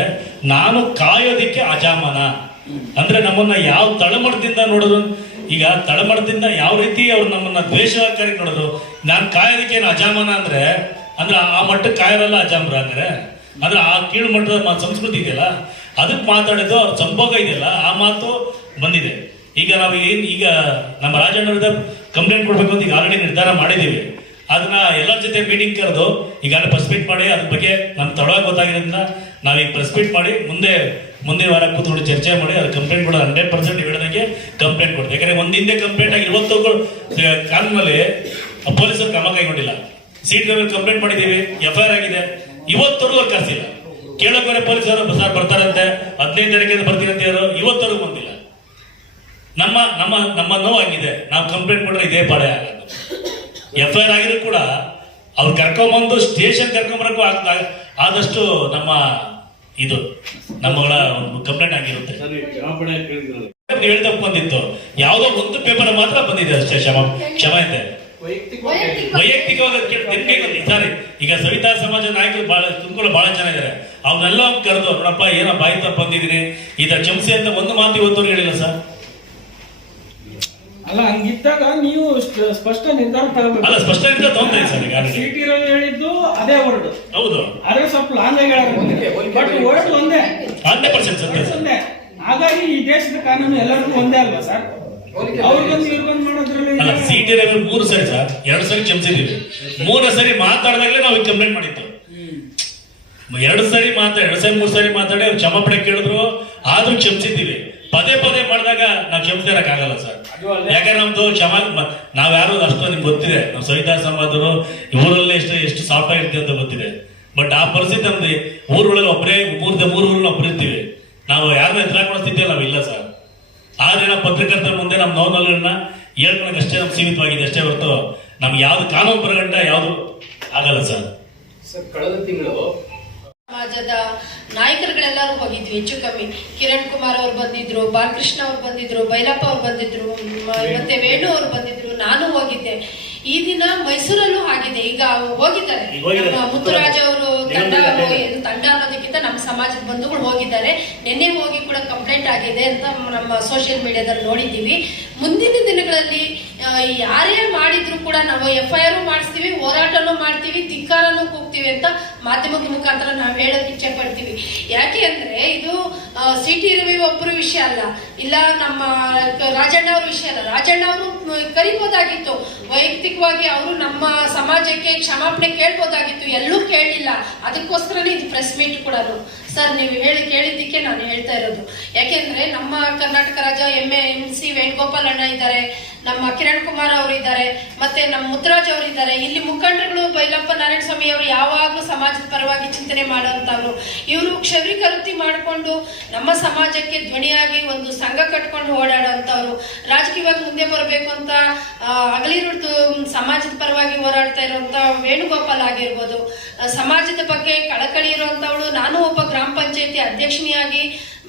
ನಾನು ಕಾಯೋದಿಕ್ಕೆ ಅಜಾಮಾನ ಅಂದ್ರೆ ನಮ್ಮನ್ನ ಯಾವ ತಳಮಟ್ಟದಿಂದ ನೋಡಿದ್ರು, ಈಗ ತಳಮಟ್ಟದಿಂದ ಯಾವ ರೀತಿ ಅವ್ರು ನಮ್ಮನ್ನ ದ್ವೇಷಕಾರಿ ನೋಡಿದ್ರು, ನಾನು ಕಾಯೋದಕ್ಕೆ ಏನು ಅಜಾಮಾನ ಅಂದ್ರೆ ಆ ಮಟ್ಟಕ್ಕೆ ಕಾಯರಲ್ಲ ಅಜಾಮ್ರ ಅಂದ್ರೆ ಆ ಕೀಳು ಮಟ್ಟದ ಸಂಸ್ಕೃತಿ ಇದೆಯಲ್ಲ ಅದಕ್ಕೆ ಮಾತಾಡಿದ್ದು ಅವ್ರ ಸಂಭೋಗ ಇದೆಯಲ್ಲ ಆ ಮಾತು ಬಂದಿದೆ. ಈಗ ನಾವು ಈಗ ನಮ್ಮ ರಾಜಣ್ಣದ ಕಂಪ್ಲೇಂಟ್ ಕೊಡ್ಬೇಕು ಅಂತ ಈಗ ಆಲ್ರೆಡಿ ನಿರ್ಧಾರ ಮಾಡಿದೀವಿ. ಅದನ್ನ ಎಲ್ಲರ ಜೊತೆ ಮೀಟಿಂಗ್ ಕರೆದು ಈಗಾಗಲೇ ಪ್ರೆಸ್ ಮೀಟ್ ಮಾಡಿ ಅದ್ರ ಬಗ್ಗೆ ನಮ್ ತಡವಾಗಿ ಗೊತ್ತಾಗಿರೋದ್ರಿಂದ ನಾವೀಗ ಪ್ರೆಸ್ ಮೀಟ್ ಮಾಡಿ ಮುಂದೆ ವಾರ ಕೂತ್ಕೊಂಡು ಚರ್ಚೆ ಮಾಡಿ ಅದ್ರ ಕಂಪ್ಲೇಂಟ್ ಕೊಡೋದು 100% ಹೇಳಿದಂಗೆ ಕಂಪ್ಲೇಂಟ್ ಕೊಡ್ತೀವಿ. ಯಾಕಂದ್ರೆ ಒಂದಿಂದೆ ಕಂಪ್ಲೇಂಟ್ ಆಗಿ ಇವತ್ತು ಕಾನೂನಲ್ಲಿ ಪೊಲೀಸರು ಕ್ರಮ ಕೈಗೊಂಡಿಲ್ಲ. ಸೀಟ್ ಕಂಪ್ಲೇಂಟ್ ಮಾಡಿದೀವಿ, FIR ಆಗಿದೆ, ಇವತ್ತವರೆಗೂ ಕರ್ಸಿಲ್ಲ. ಕೇಳೋಕೆ ಪೊಲೀಸರು ಸರ್ ಬರ್ತಾರಂತೆ 15 ತಾರೀಕಿಂದ ಬರ್ತೀನಿ ಅಂತ ಹೇಳೋ ಇವತ್ತವರೆಗೂ ಬಂದಿಲ್ಲ. ನಮ್ಮ ನೋವು ಆಗಿದೆ. ನಾವು ಕಂಪ್ಲೇಂಟ್ ಕೊಟ್ರೆ ಇದೇ ಪಾಡೆ ಆಗೋದು. FIR ಆಗಿದ್ರು ಕೂಡ ಅವ್ರು ಕರ್ಕೊಂಬಂದು ಸ್ಟೇಷನ್ ಕರ್ಕೊಂಬರಕ್ಕೂ ಆದಷ್ಟು ನಮ್ಮಗಳ ಒಂದು ಕಂಪ್ಲೇಂಟ್ ಆಗಿರುತ್ತೆ. ಹೇಳ್ತಪ್ಪ ಬಂದಿತ್ತು, ಯಾವುದೋ ಒಂದು ಪೇಪರ್ ಮಾತ್ರ ಬಂದಿದೆ ಅಷ್ಟೇ. ಕ್ಷಮ ಇದೆ. ವೈಯಕ್ತಿಕವಾಗಿ ಸರಿ, ಈಗ ಸವಿತಾ ಸಮಾಜ ನಾಯಕರು ತುಮಕೂರು ಬಹಳ ಜನ ಇದ್ದಾರೆ. ಅವ್ರನ್ನೆಲ್ಲ ಕರೆದು ನೋಡಪ್ಪ ಏನೋ ಬಾಯಿ ತಪ್ಪ ಬಂದಿದ್ದೀನಿ ಈ ತರ ಕ್ಷಮಿಸಿ ಅಂತ ಒಂದು ಮಾತು ಇವತ್ತು ಹೇಳಿಲ್ಲ ಸರ್. ಅಲ್ಲ, ಹಂಗಿದ್ದಾಗ ನೀವು ಸ್ಪಷ್ಟ ನಿರ್ಧಾರ ಅಲ್ಲ, ಸ್ಪಷ್ಟ ನಿರ್ಧಾರ ತಗೊಂಡಿದ್ದೀವಿ ಸರ್. ಈಗ ಸಿಟಿ ರವಿ ಹೇಳಿದ್ದು ಅದೇ ವರ್ಡ್ ಹೌದು, ಆದ್ರೆ ಸ್ವಲ್ಪ ಲಾಂಗ್ ಬಟ್ ವರ್ಡ್ ಒಂದೇ 100% ಸತ್ಯ ಒಂದೇ. ಹಾಗಾಗಿ ಈ ದೇಶದ ಕಾನೂನು ಎಲ್ಲರಿಗೂ ಒಂದೇ ಅಲ್ವಾ ಸರ್? ಅವ್ರಿಗೊಂದು ಇವ್ರಿಗೊಂದು ಮಾಡೋದ್ರಲ್ಲಿ ಅಲ್ಲ. ಸಿಟಿ ರವಿ 3 ಸರಿ ಸರ್, 2 ಸರಿ ಕ್ಷಮಿಸಿದ್ದೀವಿ. 3 ಸರಿ ಮಾತಾಡಿದಾಗಲೇ ನಾವು ಕಂಪ್ಲೇಂಟ್ ಮಾಡಿದ್ದು. 2 ಸರಿ 3 ಸರಿ ಮಾತಾಡಿ ಅವ್ರು ಕ್ಷಮಾಪಣೆ ಕೇಳಿದ್ರು, ಆದ್ರೂ ಕ್ಷಮಿಸಿದ್ದೀವಿ. ಪದೇ ಮಾಡಿದಾಗ ನಾವು ಕ್ಷಮಿಸಿರಕ್ಕಾಗಲ್ಲ ಸರ್. ಯಾಕಂದ್ರೆ ನಮ್ದು ನಾವ್ಯಾರು ಅಷ್ಟು ನಿಮ್ಗೆ ಗೊತ್ತಿದೆ. ನಾವು ಸವಿತಾ ಸಮಾಜದವರು ಊರಲ್ಲೇ ಎಷ್ಟು ಸಾಫ್ಟ್ ಆಗಿರ್ತೀವಿ ಅಂತ ಗೊತ್ತಿದೆ. ಬಟ್ ಆ ಪರಿಸ್ಥಿತಿ ನಮ್ದು ಊರುಗಳಲ್ಲಿ ಒಬ್ಬರೇ ಮೂರು ಊರಲ್ಲಿ ಒಬ್ಬರು ಇರ್ತೀವಿ. ನಾವು ಯಾರನ್ನ ಎದುರಾಕೊಳ್ಳೋ ಸ್ಥಿತಿಯಲ್ಲಿ ನಾವಿಲ್ಲ ಸರ್. ಆದ್ರೆ ನಾವು ಪತ್ರಕರ್ತರ ಮುಂದೆ ನಮ್ಮ ನೋವುಗಳನ್ನ ಹೇಳ್ಕೊಳಕ್ಕಷ್ಟೇ ನಮ್ಗೆ ಸೀಮಿತವಾಗಿದೆ ಅಷ್ಟೇ ಹೊರತು ನಮ್ಗೆ ಯಾವ್ದು ಕಾನೂನು ಪ್ರಗಂಡ ಯಾವುದು ಆಗಲ್ಲ ಸರ್. ಸರ್, ಕಳೆದ ತಿಂಗಳು ಸಮಾಜದ ನಾಯಕರುಗಳೆಲ್ಲರೂ ಹೋಗಿದ್ವಿ. ಹೆಚ್ಚು ಕಮ್ಮಿ ಕಿರಣ್ ಕುಮಾರ್ ಅವ್ರು ಬಂದಿದ್ರು, ಬಾಲಕೃಷ್ಣ ಅವ್ರು ಬಂದಿದ್ರು, ಬೈಲಪ್ಪ ಅವ್ರು ಬಂದಿದ್ರು, ಮತ್ತೆ ವೇಣು ಅವ್ರು ಬಂದಿದ್ರು, ನಾನು ಹೋಗಿದ್ದೆ. ಈ ದಿನ ಮೈಸೂರಲ್ಲೂ ಆಗಿದೆ. ಈಗ ಹೋಗಿದ್ದಾರೆ ನಮ್ಮ ಮುತ್ತುರಾಜ್ ಅವರು ತಂಡ ಅನ್ನೋದಕ್ಕಿಂತ ನಮ್ಮ ಸಮಾಜದ ಬಂಧುಗಳು ಹೋಗಿದ್ದಾರೆ. ನಿನ್ನೆ ಹೋಗಿ ಕೂಡ ಕಂಪ್ಲೇಂಟ್ ಆಗಿದೆ ಅಂತ ನಮ್ಮ ಸೋಷಿಯಲ್ ಮೀಡಿಯಾದಲ್ಲಿ ನೋಡಿದ್ದೀವಿ. ಮುಂದಿನ ದಿನಗಳಲ್ಲಿ ಯಾರೇ ಮಾಡಿದ್ರು ಕೂಡ ನಾವು FIR ಮಾಡಿಸ್ತೀವಿ, ಹೋರಾಟನೂ ಮಾಡ್ತೀವಿ, ಧಿಕ್ಕಾರನೂ ಕೂಗ್ತೀವಿ ಅಂತ ಮಾಧ್ಯಮದ ಮುಖಾಂತರ ನಾವು ಹೇಳಕ್ ಇಚ್ಛೆ ಪಡ್ತೀವಿ. ಯಾಕೆ ಅಂದ್ರೆ ಇದು CT ರವಿ ಒಬ್ಬರು ವಿಷಯ ಅಲ್ಲ, ಇಲ್ಲ ನಮ್ಮ ರಾಜಣ್ಣ ಅವ್ರ ವಿಷಯ ಅಲ್ಲ. ರಾಜಣ್ಣ ಅವರು ಕರಿಬೋದಾಗಿತ್ತು, ವೈಯಕ್ತಿಕವಾಗಿ ಅವರು ನಮ್ಮ ಸಮಾಜಕ್ಕೆ ಕ್ಷಮಾಪಣೆ ಕೇಳ್ಬೋದಾಗಿತ್ತು, ಎಲ್ಲೂ ಕೇಳಲಿಲ್ಲ. ಅದಕ್ಕೋಸ್ಕರನೇ ಇದು ಪ್ರೆಸ್ ಮೀಟ್ ಕೂಡ. ಸರ್, ನೀವು ಕೇಳಿದ್ದಕ್ಕೆ ನಾನು ಹೇಳ್ತಾ ಇರೋದು. ಯಾಕೆಂದ್ರೆ ನಮ್ಮ ಕರ್ನಾಟಕ ರಾಜ್ಯ MC ವೇಣುಗೋಪಾಲ್ ಅಣ್ಣ ಇದ್ದಾರೆ, ನಮ್ಮ ಕಿರಣ್ ಕುಮಾರ್ ಅವರು ಇದ್ದಾರೆ, ಮತ್ತೆ ನಮ್ಮ ಮುತ್ತರಾಜ್ ಅವರು ಇದ್ದಾರೆ. ಇಲ್ಲಿ ಮುಖಂಡರುಗಳು ಬೈಲಪ್ಪ ನಾರಾಯಣ ಸ್ವಾಮಿ ಅವರು ಯಾವಾಗ್ಲೂ ಸಮಾಜದ ಪರವಾಗಿ ಚಿಂತನೆ ಮಾಡುವಂತವ್ರು. ಇವರು ಕ್ಷೌರಿಕವೃತ್ತಿ ಮಾಡಿಕೊಂಡು ನಮ್ಮ ಸಮಾಜಕ್ಕೆ ಧ್ವನಿಯಾಗಿ ಒಂದು ಸಂಘ ಕಟ್ಕೊಂಡು ಓಡಾಡುವಂತವ್ರು. ರಾಜಕೀಯವಾಗಿ ಮುಂದೆ ಬರಬೇಕು ಅಂತ ಹಗಲಿರುಳು ಸಮಾಜದ ಪರವಾಗಿ ಹೋರಾಡ್ತಾ ಇರುವಂತ ವೇಣುಗೋಪಾಲ್ ಆಗಿರ್ಬೋದು. ಸಮಾಜದ ಬಗ್ಗೆ ಕಳಕಳಿ ಇರುವಂತವಳು. ನಾನು ಒಬ್ಬ ಗ್ರಾಮ ಪಂಚಾಯತಿ ಅಧ್ಯಕ್ಷನಿಯಾಗಿ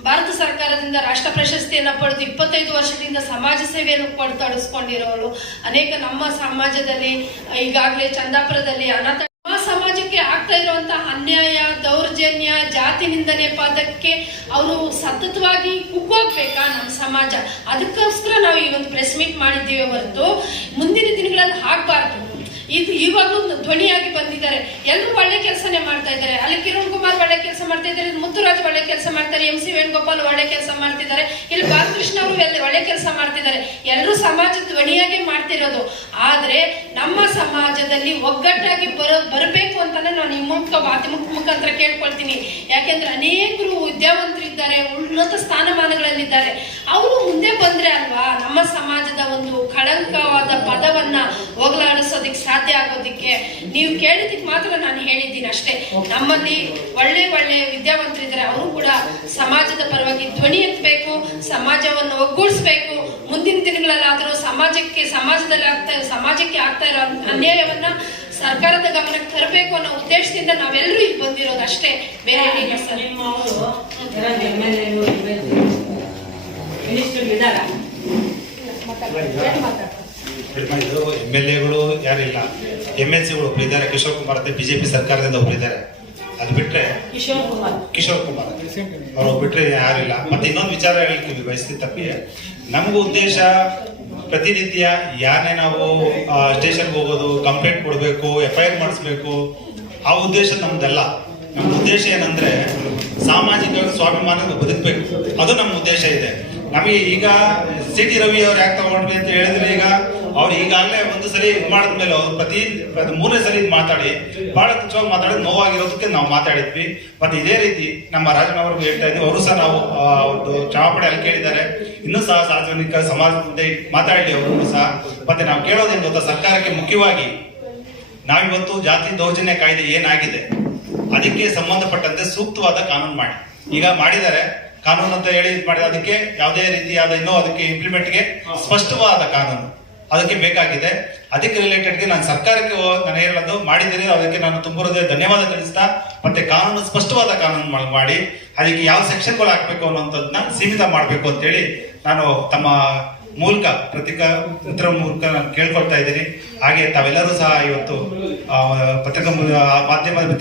ಭಾರತ ಸರ್ಕಾರದಿಂದ ರಾಷ್ಟ್ರ ಪ್ರಶಸ್ತಿಯನ್ನು ಪಡೆದು 25 ವರ್ಷದಿಂದ ಸಮಾಜ ಸೇವೆಯನ್ನು ತೊಡಗಿಸ್ಕೊಂಡಿರೋರು. ಅನೇಕ ನಮ್ಮ ಸಮಾಜದಲ್ಲಿ ಈಗಾಗಲೇ ಚಂದಾಪುರದಲ್ಲಿ ಅನಾಥ ಸಮಾಜಕ್ಕೆ ಆಗ್ತಾ ಇರುವಂತಹ ಅನ್ಯಾಯ, ದೌರ್ಜನ್ಯ, ಜಾತಿ ನಿಂದನೆ ಪದಕ್ಕೆ ಅವರು ಸತತವಾಗಿ ಕುಗ್ಗೋಗ್ಬೇಕಾ ನಮ್ಮ ಸಮಾಜ? ಅದಕ್ಕೋಸ್ಕರ ನಾವು ಈ ಒಂದು ಪ್ರೆಸ್ ಮೀಟ್ ಮಾಡಿದ್ದೀವಿ ಹೊರತು ಮುಂದಿನ ದಿನಗಳಲ್ಲಿ ಆಗ್ಬಾರ್ದು. ಇದು ಇವಾಗಲೂ ಧ್ವನಿಯಾಗಿ ಬಂದಿದ್ದಾರೆ. ಎಲ್ಲರೂ ಒಳ್ಳೆ ಕೆಲಸನೇ ಮಾಡ್ತಾ ಇದ್ದಾರೆ. ಅಲ್ಲಿ ಕಿರಣ್ ಕುಮಾರ್ ಒಳ್ಳೆ ಕೆಲಸ ಮಾಡ್ತಾ ಇದ್ದಾರೆ, ಮುತ್ತುರಾಜ್ ಒಳ್ಳೆ ಕೆಲಸ ಮಾಡ್ತಾರೆ, MC ವೇಣುಗೋಪಾಲ್ ಒಳ್ಳೆ ಕೆಲಸ ಮಾಡ್ತಿದ್ದಾರೆ, ಇಲ್ಲಿ ಬಾಲಕೃಷ್ಣ ಅವರು ಒಳ್ಳೆ ಕೆಲಸ ಮಾಡ್ತಿದ್ದಾರೆ. ಎಲ್ಲರೂ ಸಮಾಜದ ಧ್ವನಿಯಾಗಿ ಮಾಡ್ತಿರೋದು. ಆದ್ರೆ ನಮ್ಮ ಸಮಾಜದಲ್ಲಿ ಒಗ್ಗಟ್ಟಾಗಿ ಬರಬೇಕು ಅಂತಾನೆ ನಾನು ಈ ಮುಖಾಂತರ ಕೇಳ್ಕೊಳ್ತೀನಿ. ಯಾಕೆಂದ್ರೆ ಅನೇಕರು ವಿದ್ಯಾವಂತರಿದ್ದಾರೆ, ಉನ್ನತ ಸ್ಥಾನಮಾನಗಳಲ್ಲಿದ್ದಾರೆ. ಅವರು ಮುಂದೆ ಬಂದ್ರೆ ಅಲ್ವಾ ನಮ್ಮ ಸಮಾಜದ ಒಂದು ಕಳಂಕವಾದ ಪದವನ್ನ ಹೋಗಲಾಡಿಸೋದಿಕ್ಕೆ ಸಾಧ್ಯ ಆಗೋದಿಕ್ಕೆ. ನೀವು ಕೇಳಿದಕ್ಕೆ ಮಾತ್ರ ನಾನು ಹೇಳಿದ್ದೀನಿ ಅಷ್ಟೇ. ನಮ್ಮಲ್ಲಿ ಒಳ್ಳೆ ವಿದ್ಯಾವಂತರಿದ್ದಾರೆ, ಅವರು ಕೂಡ ಸಮಾಜದ ಪರವಾಗಿ ಧ್ವನಿ ಎತ್ತಬೇಕು, ಸಮಾಜವನ್ನು ಒಗ್ಗೂಡಿಸಬೇಕು. ಮುಂದಿನ ದಿನಗಳಲ್ಲಾದರೂ ಸಮಾಜಕ್ಕೆ ಆಗ್ತಾ ಇರೋ ಅನ್ಯಾಯವನ್ನ ಸರ್ಕಾರದ ಗಮನಕ್ಕೆ ತರಬೇಕು ಅನ್ನೋ ಉದ್ದೇಶದಿಂದ ನಾವೆಲ್ಲರೂ ಇಲ್ಲಿ ಬಂದಿರೋದು ಅಷ್ಟೇ, ಬೇರೆ ಏನಿಲ್ಲ ಸರ್. MLAಗಳು ಯಾರಿಲ್ಲ, MLCಗಳು ಒಬ್ರು ಇದ್ದಾರೆ, ಕಿಶೋರ್ ಕುಮಾರ್ ಅಂತ BJP ಸರ್ಕಾರದಿಂದ ಒಬ್ರು ಇದ್ದಾರೆ. ಅದು ಬಿಟ್ರೆ ಕಿಶೋರ್ ಕುಮಾರ್ ಅವ್ರು ಬಿಟ್ರೆ ಯಾರಿಲ್ಲ. ಮತ್ತೆ ಇನ್ನೊಂದು ವಿಚಾರ ಹೇಳ್ತೀವಿ ಬಯಸ್ತೀವಿ ತಪ್ಪಿ, ನಮಗೂ ಉದ್ದೇಶ ಪ್ರತಿನಿತ್ಯ ಯಾರನ್ನೇ ನಾವು ಸ್ಟೇಷನ್ಗೆ ಹೋಗೋದು, ಕಂಪ್ಲೇಂಟ್ ಕೊಡಬೇಕು, FIR ಮಾಡಿಸ್ಬೇಕು, ಆ ಉದ್ದೇಶ ನಮ್ದಲ್ಲ. ನಮ್ಮ ಉದ್ದೇಶ ಏನಂದ್ರೆ ಸಾಮಾಜಿಕವಾಗಿ ಸ್ವಾಭಿಮಾನದ ಬದುಕಬೇಕು, ಅದು ನಮ್ಮ ಉದ್ದೇಶ ಇದೆ. ನಮಗೆ ಈಗ CT ರವಿ ಅವ್ರು ಯಾಕೆ ತಗೊಂಡ್ವಿ ಅಂತ ಹೇಳಿದ್ರೆ, ಈಗ ಅವ್ರು ಈಗಾಗಲೇ ಒಂದು ಸಲ ಇದು ಮಾಡಿದ್ಮೇಲೆ ಅವರು ಮೂರನೇ ಸಲ ಮಾತಾಡಿ ಬಹಳ ತುಚ್ಛವಾಗಿ ಮಾತಾಡಿ ನೋವಾಗಿರೋದಕ್ಕೆ ನಾವು ಮಾತಾಡಿದ್ವಿ. ಮತ್ತೆ ಇದೇ ರೀತಿ ನಮ್ಮ ರಾಜಣ್ಣ ಅವ್ರಿಗೂ ಹೇಳ್ತಾ ಇದ್ವಿ, ಅವರು ಸಹ ನಾವು ಒಂದು ಕ್ಷಮಾಪಣೆ ಅಲ್ಲಿ ಕೇಳಿದ್ದಾರೆ. ಇನ್ನೂ ಸಹ ಸಾರ್ವಜನಿಕ ಸಮಾಜ ಮುಂದೆ ಮಾತಾಡಲಿ ಅವರು ಸಹ. ಮತ್ತೆ ನಾವು ಕೇಳೋದೇನು ಗೊತ್ತಾ, ಸರ್ಕಾರಕ್ಕೆ ಮುಖ್ಯವಾಗಿ ನಾವಿವತ್ತು ಜಾತಿ ದೌರ್ಜನ್ಯ ಕಾಯ್ದೆ ಏನಾಗಿದೆ ಅದಕ್ಕೆ ಸಂಬಂಧಪಟ್ಟಂತೆ ಸೂಕ್ತವಾದ ಕಾನೂನು ಮಾಡಿ. ಈಗ ಮಾಡಿದ್ದಾರೆ ಕಾನೂನು ಅಂತ ಹೇಳಿ ಮಾಡಿದ, ಅದಕ್ಕೆ ಯಾವುದೇ ರೀತಿಯಾದ ಇನ್ನೂ ಅದಕ್ಕೆ ಇಂಪ್ಲಿಮೆಂಟ್ಗೆ ಸ್ಪಷ್ಟವಾದ ಕಾನೂನು ಅದಕ್ಕೆ ಬೇಕಾಗಿದೆ. ಅದಕ್ಕೆ ರಿಲೇಟೆಡ್ಗೆ ನಾನು ಸರ್ಕಾರಕ್ಕೆ ನಾನು ಹೇಳೋದು ಮಾಡಿದ್ದೀನಿ, ಅದಕ್ಕೆ ನಾನು ತುಂಬ ಧನ್ಯವಾದ ತಿಳಿಸ್ತಾ, ಮತ್ತೆ ಕಾನೂನು ಸ್ಪಷ್ಟವಾದ ಕಾನೂನು ಮಾಡಿ ಅದಕ್ಕೆ ಯಾವ ಸೆಕ್ಷನ್ಗಳು ಹಾಕ್ಬೇಕು ಅನ್ನೋಂಥದ್ದನ್ನ ಸೀಮಿತ ಮಾಡಬೇಕು ಅಂತೇಳಿ ನಾನು ತಮ್ಮ ಮೂಲಕ ಪತ್ರಿಕಾ ಮೂಲಕ ನಾನು ಕೇಳ್ಕೊಳ್ತಾ ಇದ್ದೀನಿ. ಹಾಗೆ ತಾವೆಲ್ಲರೂ ಸಹ ಇವತ್ತು ಪತ್ರಿಕಾ ಮಾಧ್ಯಮದ